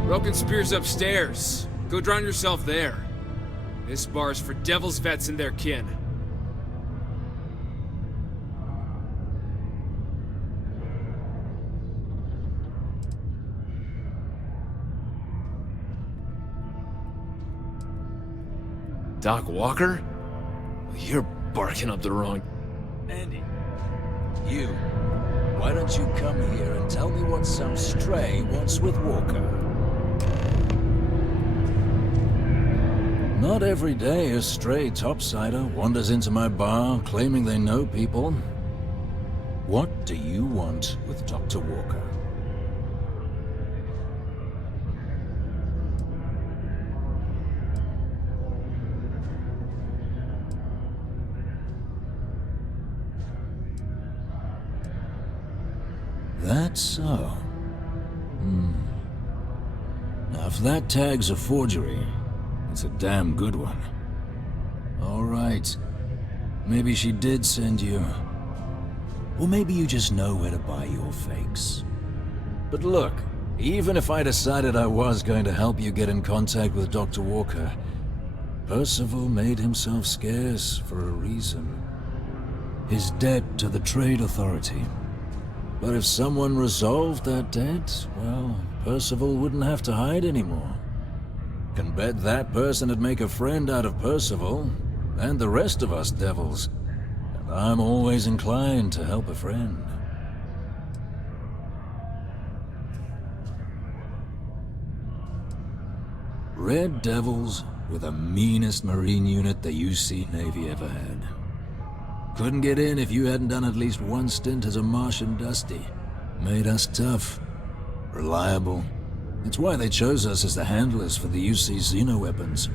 Broken Spear's upstairs. Go drown yourself there. This bar's for devil's vets and their kin. Doc Walker? You're barking up the wrong... Andy, you. Why don't you come here and tell me what some stray wants with Walker? Not every day a stray topsider wanders into my bar claiming they know people. What do you want with Dr. Walker? That's so. Now, if that tag's a forgery, it's a damn good one. All right. Maybe she did send you. Or maybe you just know where to buy your fakes. But look, even if I decided I was going to help you get in contact with Dr. Walker, Percival made himself scarce for a reason. His debt to the Trade Authority. But if someone resolved that debt, well, Percival wouldn't have to hide anymore. Can bet that person would make a friend out of Percival, and the rest of us devils. And I'm always inclined to help a friend. Red Devils were the meanest Marine unit the UC Navy ever had. Couldn't get in if you hadn't done at least one stint as a Martian Dusty. Made us tough, reliable. It's why they chose us as the handlers for the UC Xeno-weapons.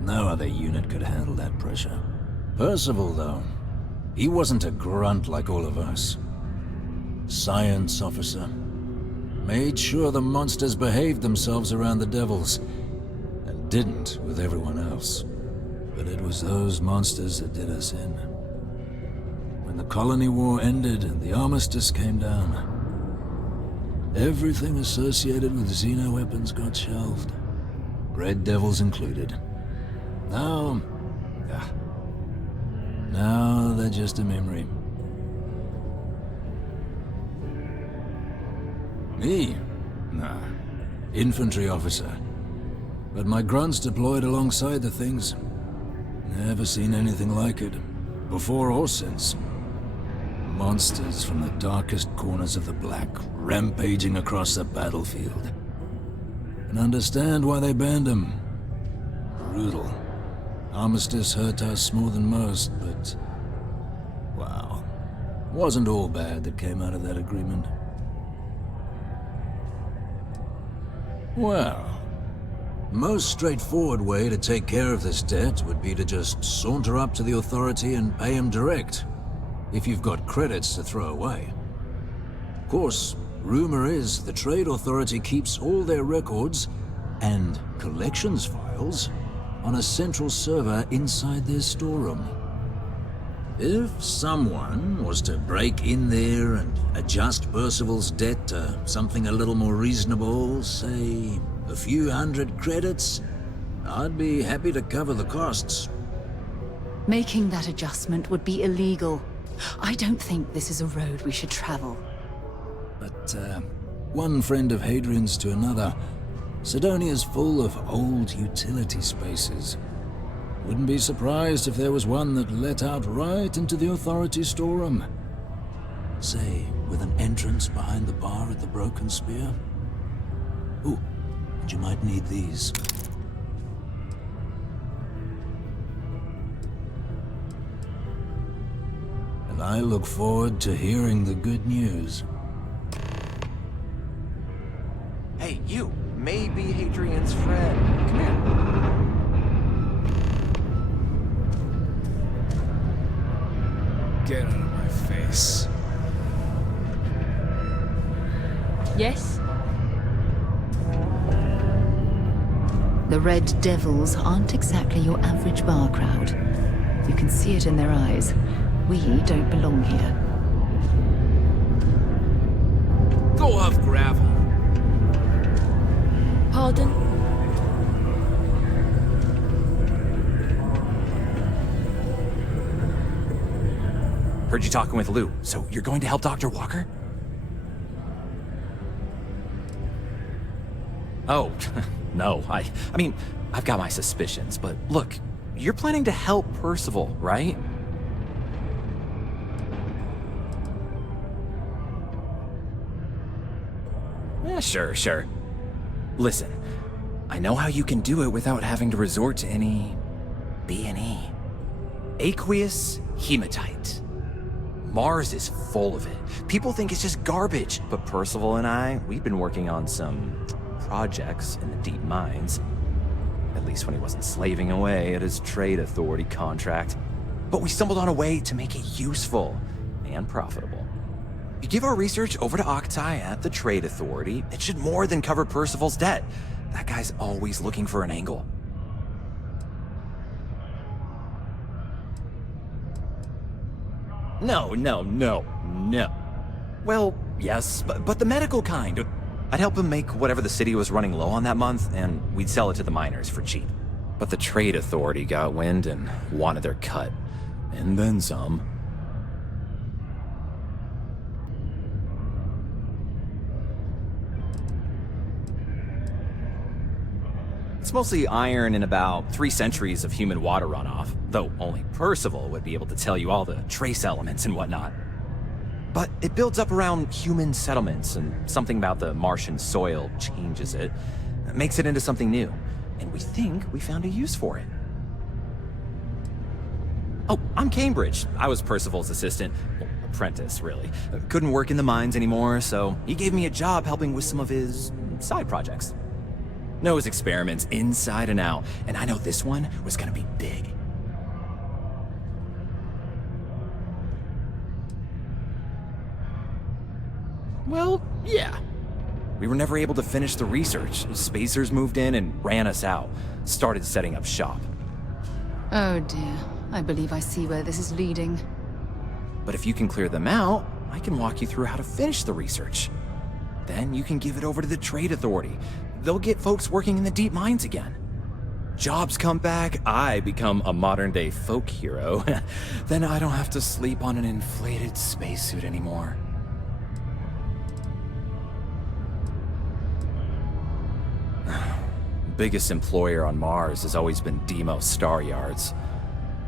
No other unit could handle that pressure. Percival, though, he wasn't a grunt like all of us. Science officer. Made sure the monsters behaved themselves around the Devils, and didn't with everyone else. But it was those monsters that did us in. When the colony war ended and the armistice came down, everything associated with Xeno-weapons got shelved. Red Devils included. Now they're just a memory. Me? Nah. Infantry officer. But my grunts deployed alongside the things. Never seen anything like it. Before or since. Monsters from the darkest corners of the Black, rampaging across the battlefield. And understand why they banned them. Brutal. Armistice hurt us more than most, but... wow. Wasn't all bad that came out of that agreement. Well, most straightforward way to take care of this debt would be to just saunter up to the Authority and pay him direct. If you've got credits to throw away. Of course, rumor is the Trade Authority keeps all their records and collections files on a central server inside their storeroom. If someone was to break in there and adjust Percival's debt to something a little more reasonable, say a few hundred credits, I'd be happy to cover the costs. Making that adjustment would be illegal. I don't think this is a road we should travel. But, one friend of Hadrian's to another, Sidonia's full of old utility spaces. Wouldn't be surprised if there was one that let out right into the Authority storeroom. Say, with an entrance behind the bar at the Broken Spear. Ooh, and you might need these. and I look forward to hearing the good news. Hey, you! Maybe Hadrian's friend. Come here. Get out of my face. Yes? The Red Devils aren't exactly your average bar crowd. You can see it in their eyes. We don't belong here. Go off gravel. Pardon? Heard you talking with Lou, so you're going to help Dr. Walker? Oh, no, I mean, I've got my suspicions, but look, you're planning to help Percival, right? Yeah, sure. Listen, I know how you can do it without having to resort to any B&E. Aqueous hematite. Mars is full of it. People think it's just garbage, but Percival and I, we've been working on some projects in the deep mines. At least when he wasn't slaving away at his trade authority contract. But we stumbled on a way to make it useful and profitable. You give our research over to Octai at the trade authority, it should more than cover Percival's debt. That guy's always looking for an angle. No. Well, yes, but the medical kind. I'd help him make whatever the city was running low on that month, and we'd sell it to the miners for cheap. But the trade authority got wind and wanted their cut. And then some. It's mostly iron and about 3 centuries of human water runoff, though only Percival would be able to tell you all the trace elements and whatnot. But it builds up around human settlements, and something about the Martian soil changes it, makes it into something new, and we think we found a use for it. Oh, I'm Cambridge. I was Percival's assistant. Well, apprentice, really. Couldn't work in the mines anymore, so he gave me a job helping with some of his side projects. Knows experiments inside and out, and I know this one was gonna be big. Well, yeah. We were never able to finish the research. Spacers moved in and ran us out. Started setting up shop. Oh dear. I believe I see where this is leading. But if you can clear them out, I can walk you through how to finish the research. Then you can give it over to the trade authority. They'll get folks working in the deep mines again. Jobs come back, I become a modern-day folk hero. Then I don't have to sleep on an inflated spacesuit anymore. Biggest employer on Mars has always been Deimos Star Yards.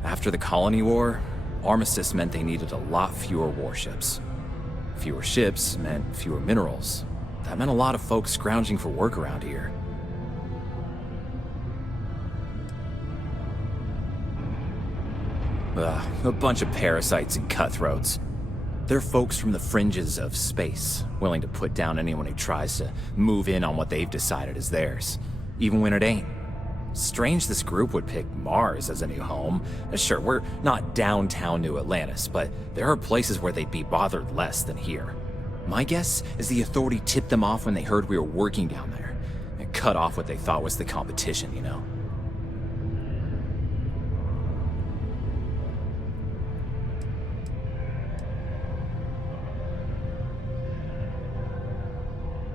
After the Colony War, Armistice meant they needed a lot fewer warships. Fewer ships meant fewer minerals. That meant a lot of folks scrounging for work around here. A bunch of parasites and cutthroats. They're folks from the fringes of space, willing to put down anyone who tries to move in on what they've decided is theirs, even when it ain't. Strange this group would pick Mars as a new home. Sure, we're not downtown New Atlantis, but there are places where they'd be bothered less than here. My guess is the authority tipped them off when they heard we were working down there, and cut off what they thought was the competition, you know?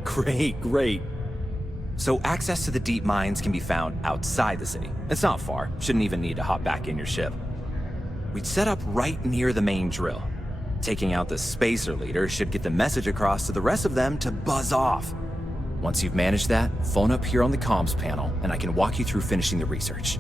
Great. So access to the deep mines can be found outside the city. It's not far, shouldn't even need to hop back in your ship. We'd set up right near the main drill. Taking out the spacer leader should get the message across to the rest of them to buzz off. Once you've managed that, phone up here on the comms panel, and I can walk you through finishing the research.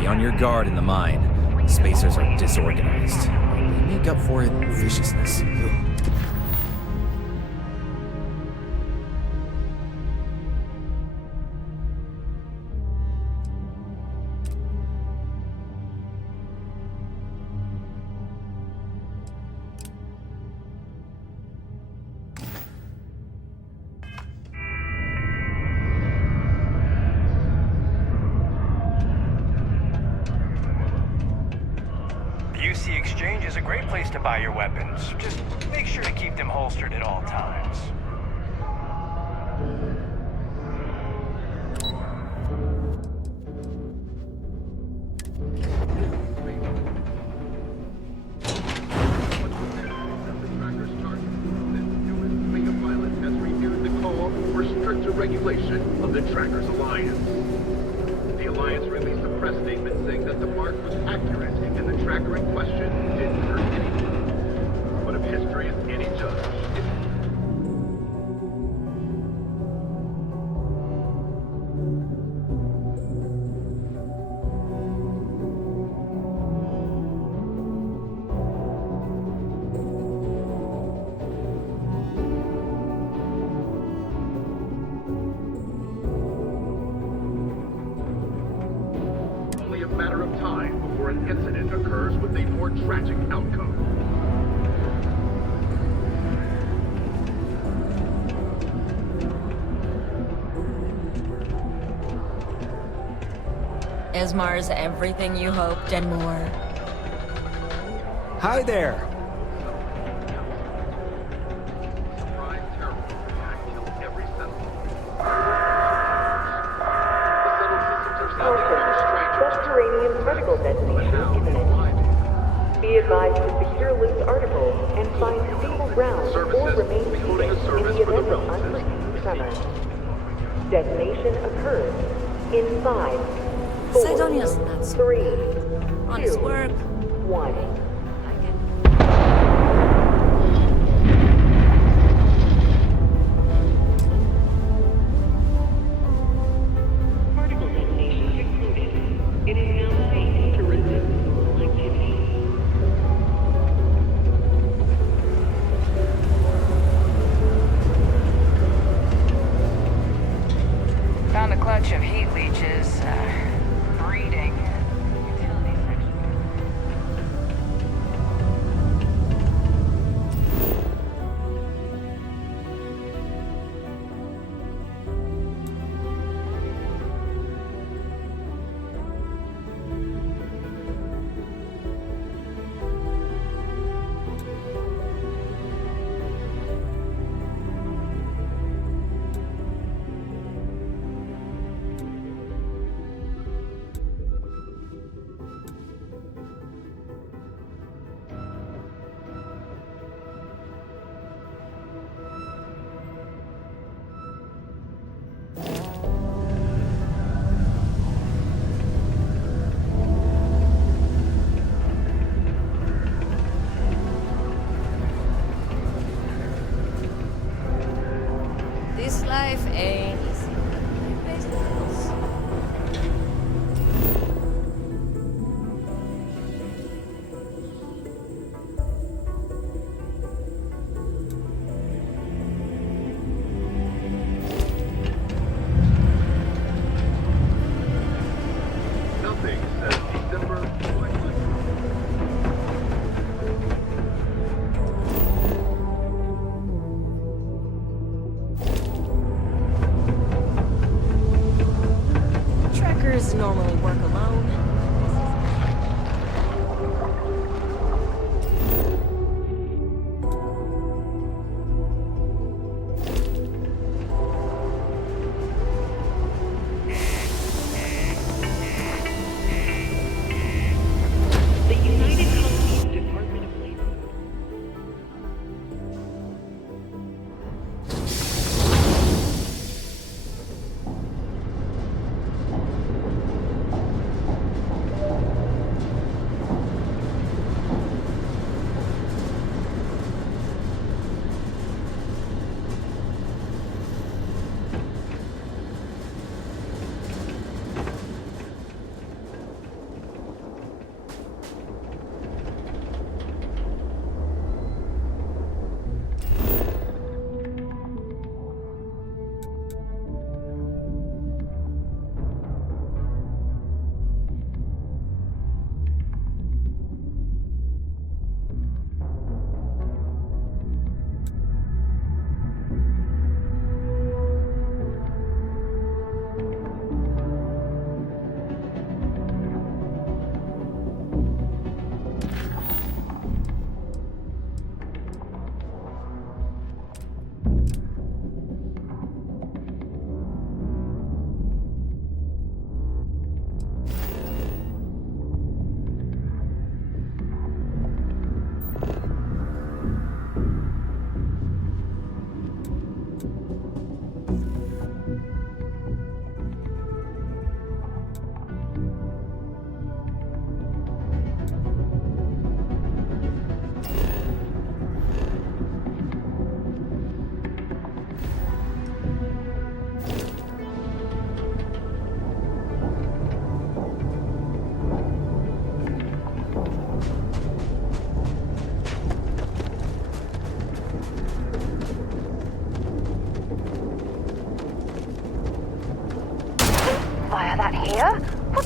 Be on your guard in the mine. Spacers are disorganized. they make up for it in viciousness. UC Exchange is a great place to buy your weapons. Just make sure to keep them holstered at all times. Regulation of the Trackers Alliance. The Alliance released a press statement saying that the mark was accurate and the tracker in question didn't hurt anyone. But if history is any judge, matter of time before an incident occurs with a more tragic outcome. Ismar's everything you hoped and more. Hi there. Subterranean particle detonation imminent. Be advised to secure loose articles and find stable ground or remain seated in the event of unforeseen tremors. Detonation occurs in 5, 4, Sidonia's nuts. 3, Honest 2, work. 1. Particle detonation concluded. It is now safe to resume normal activity. Found a clutch of heat leeches, breeding. Utility section. This life ain't easy. It pays the bills. nothing says December quite like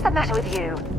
the matter with you?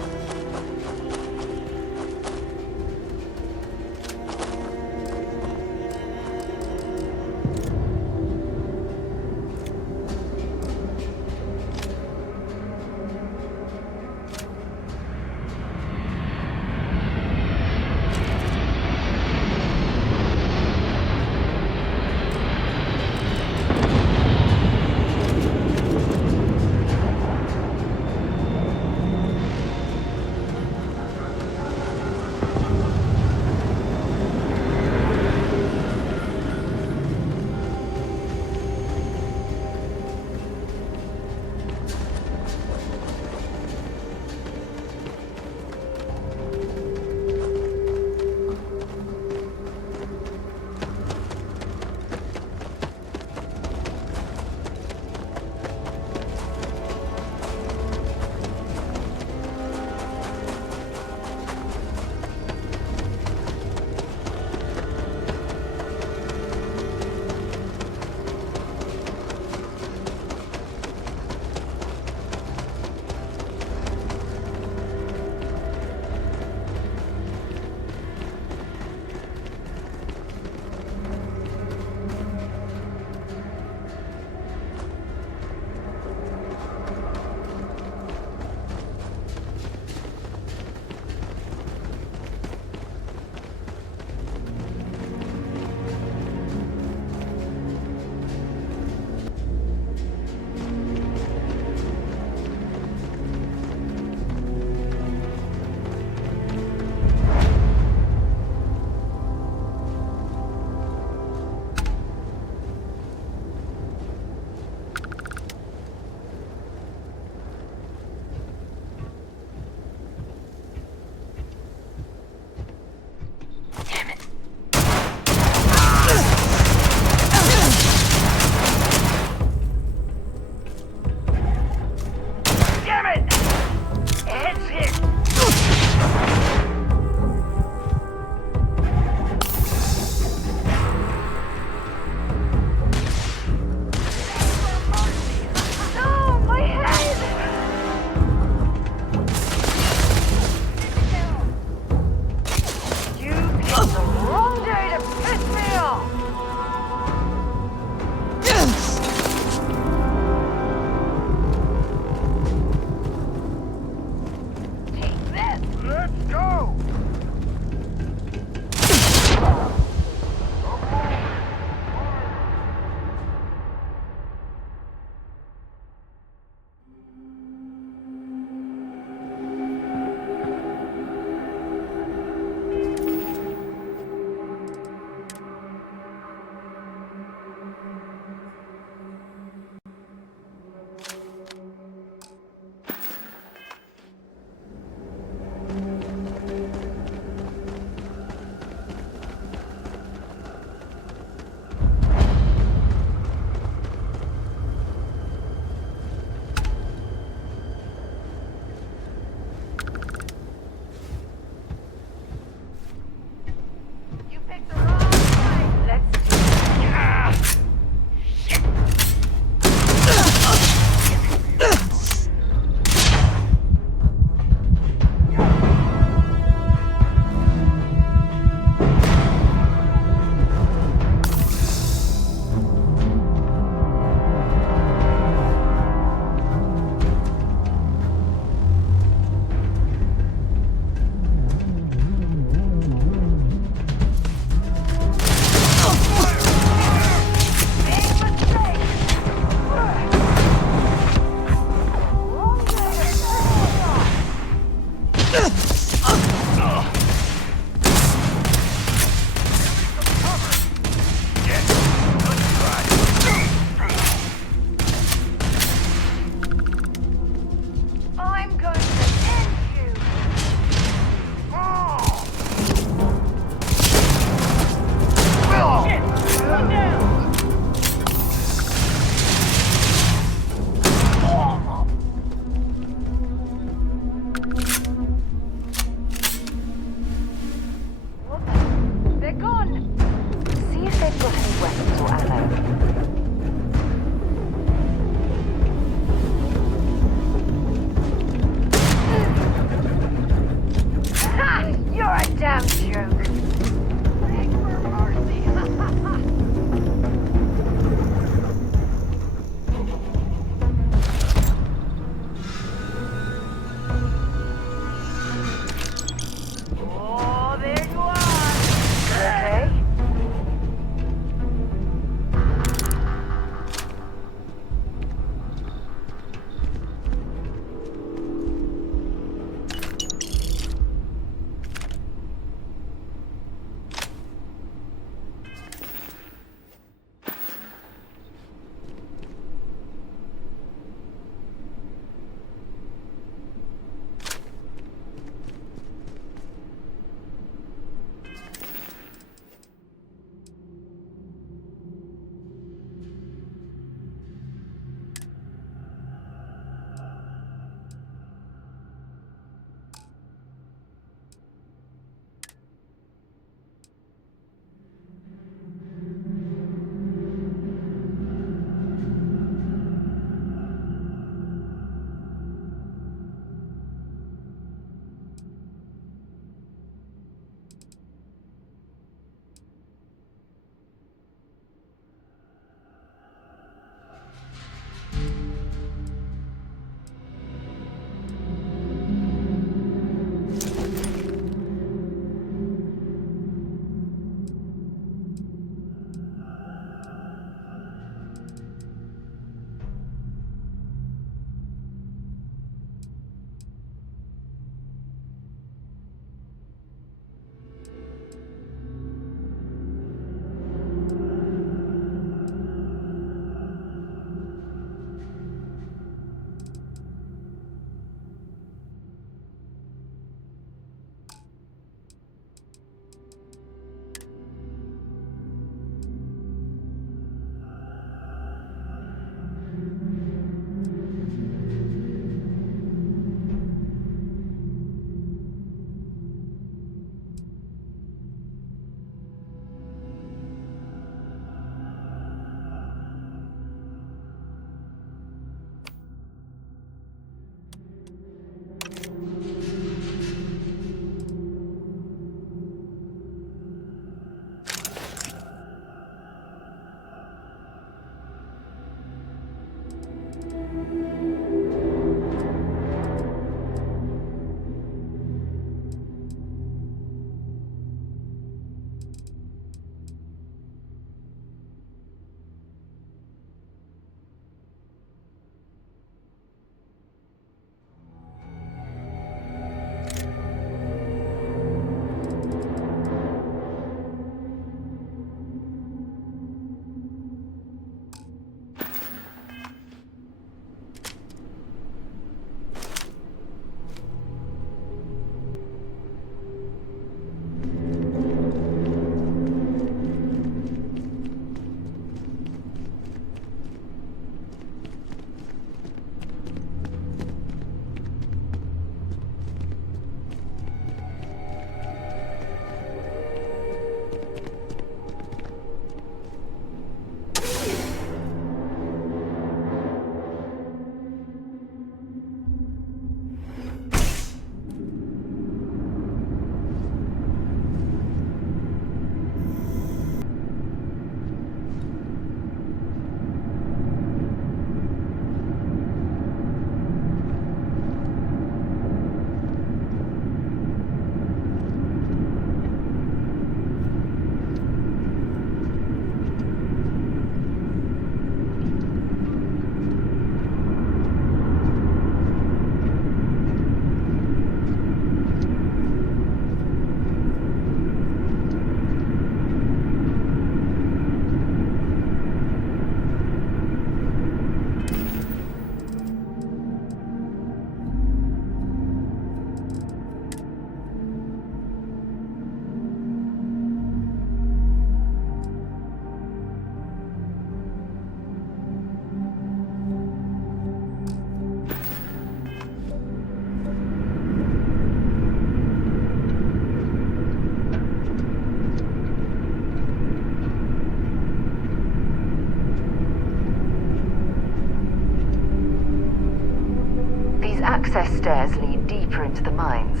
access stairs lead deeper into the mines.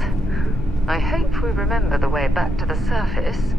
I hope we remember the way back to the surface.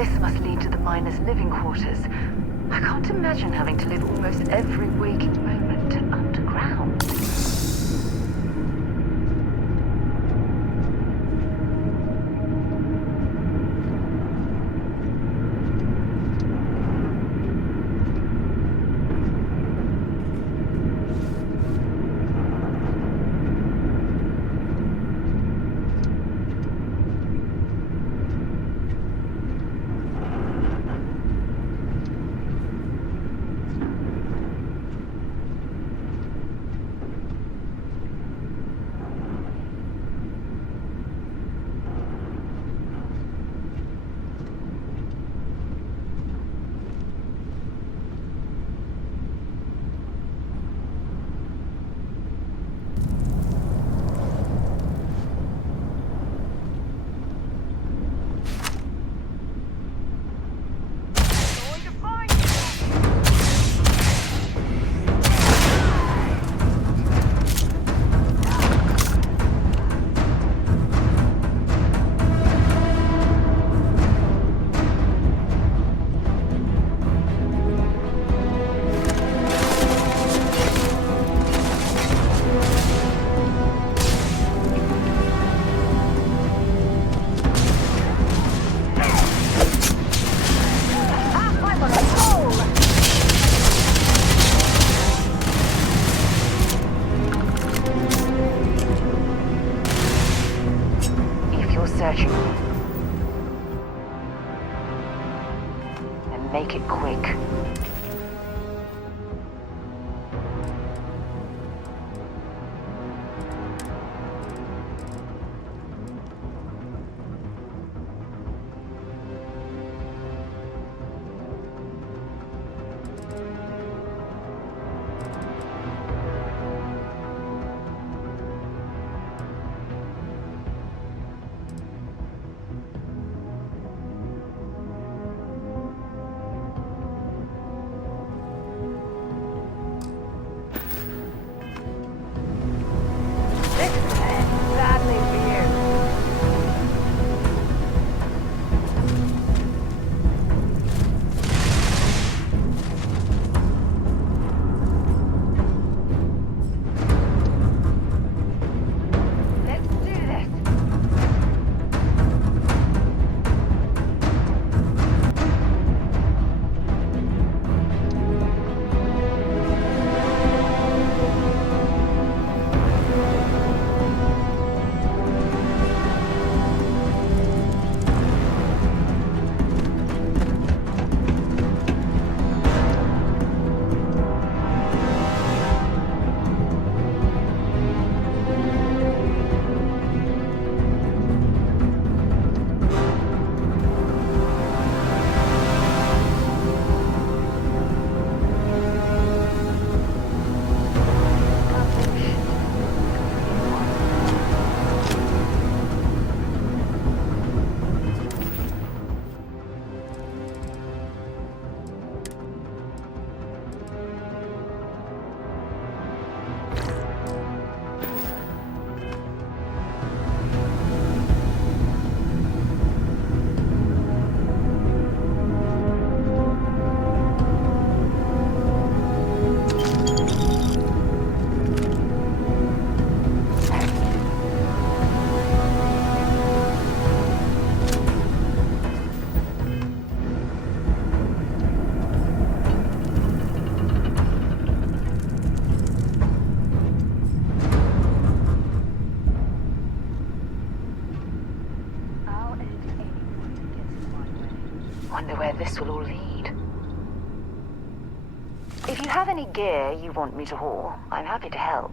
This must lead to the miners' living quarters. I can't imagine having to live almost every waking moment underground. Searching. And make it quick. Wonder where this will all lead. If you have any gear you want me to haul, I'm happy to help.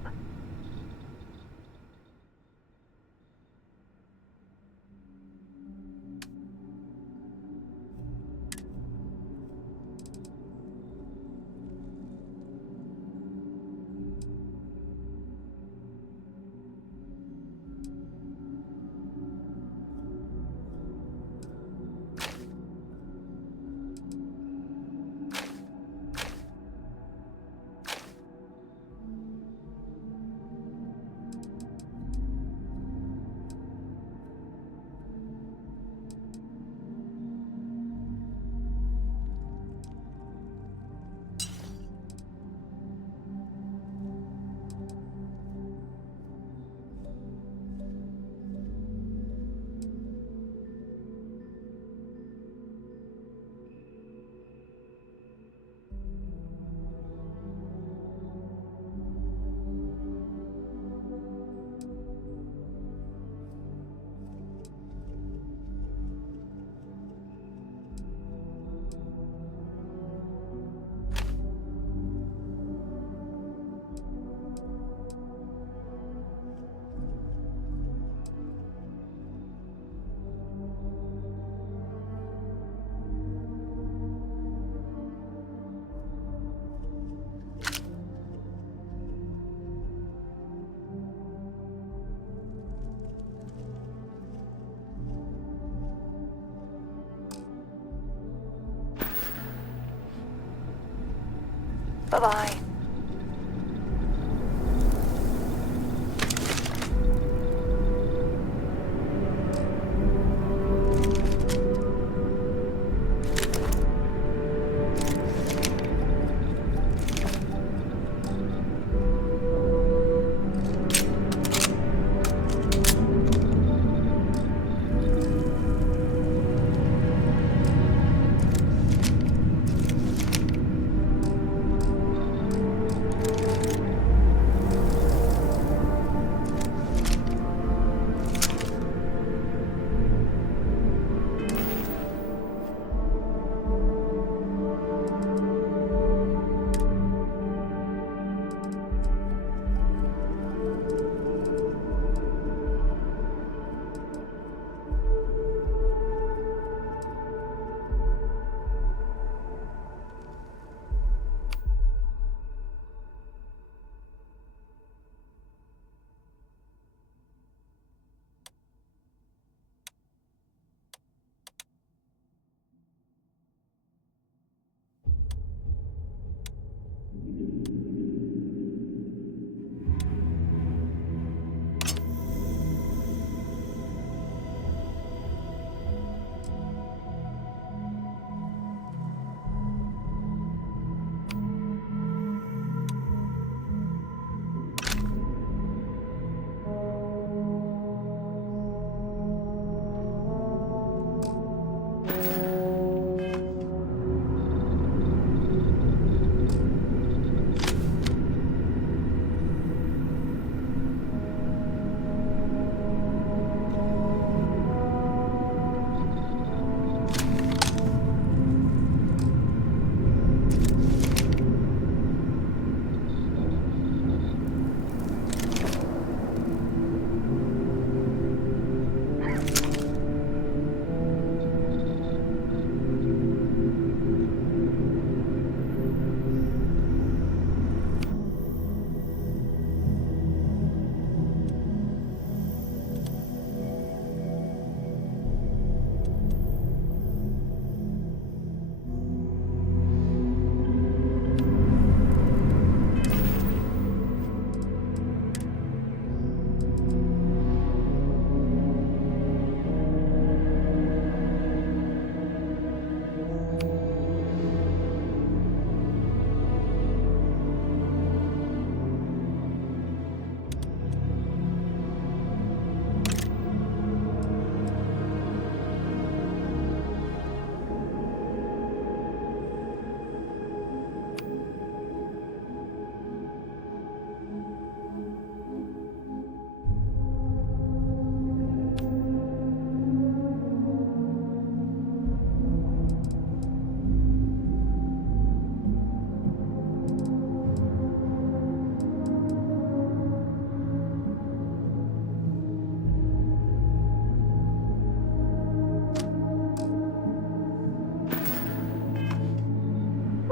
Bye-bye.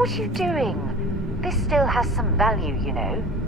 What are you doing? This still has some value, you know.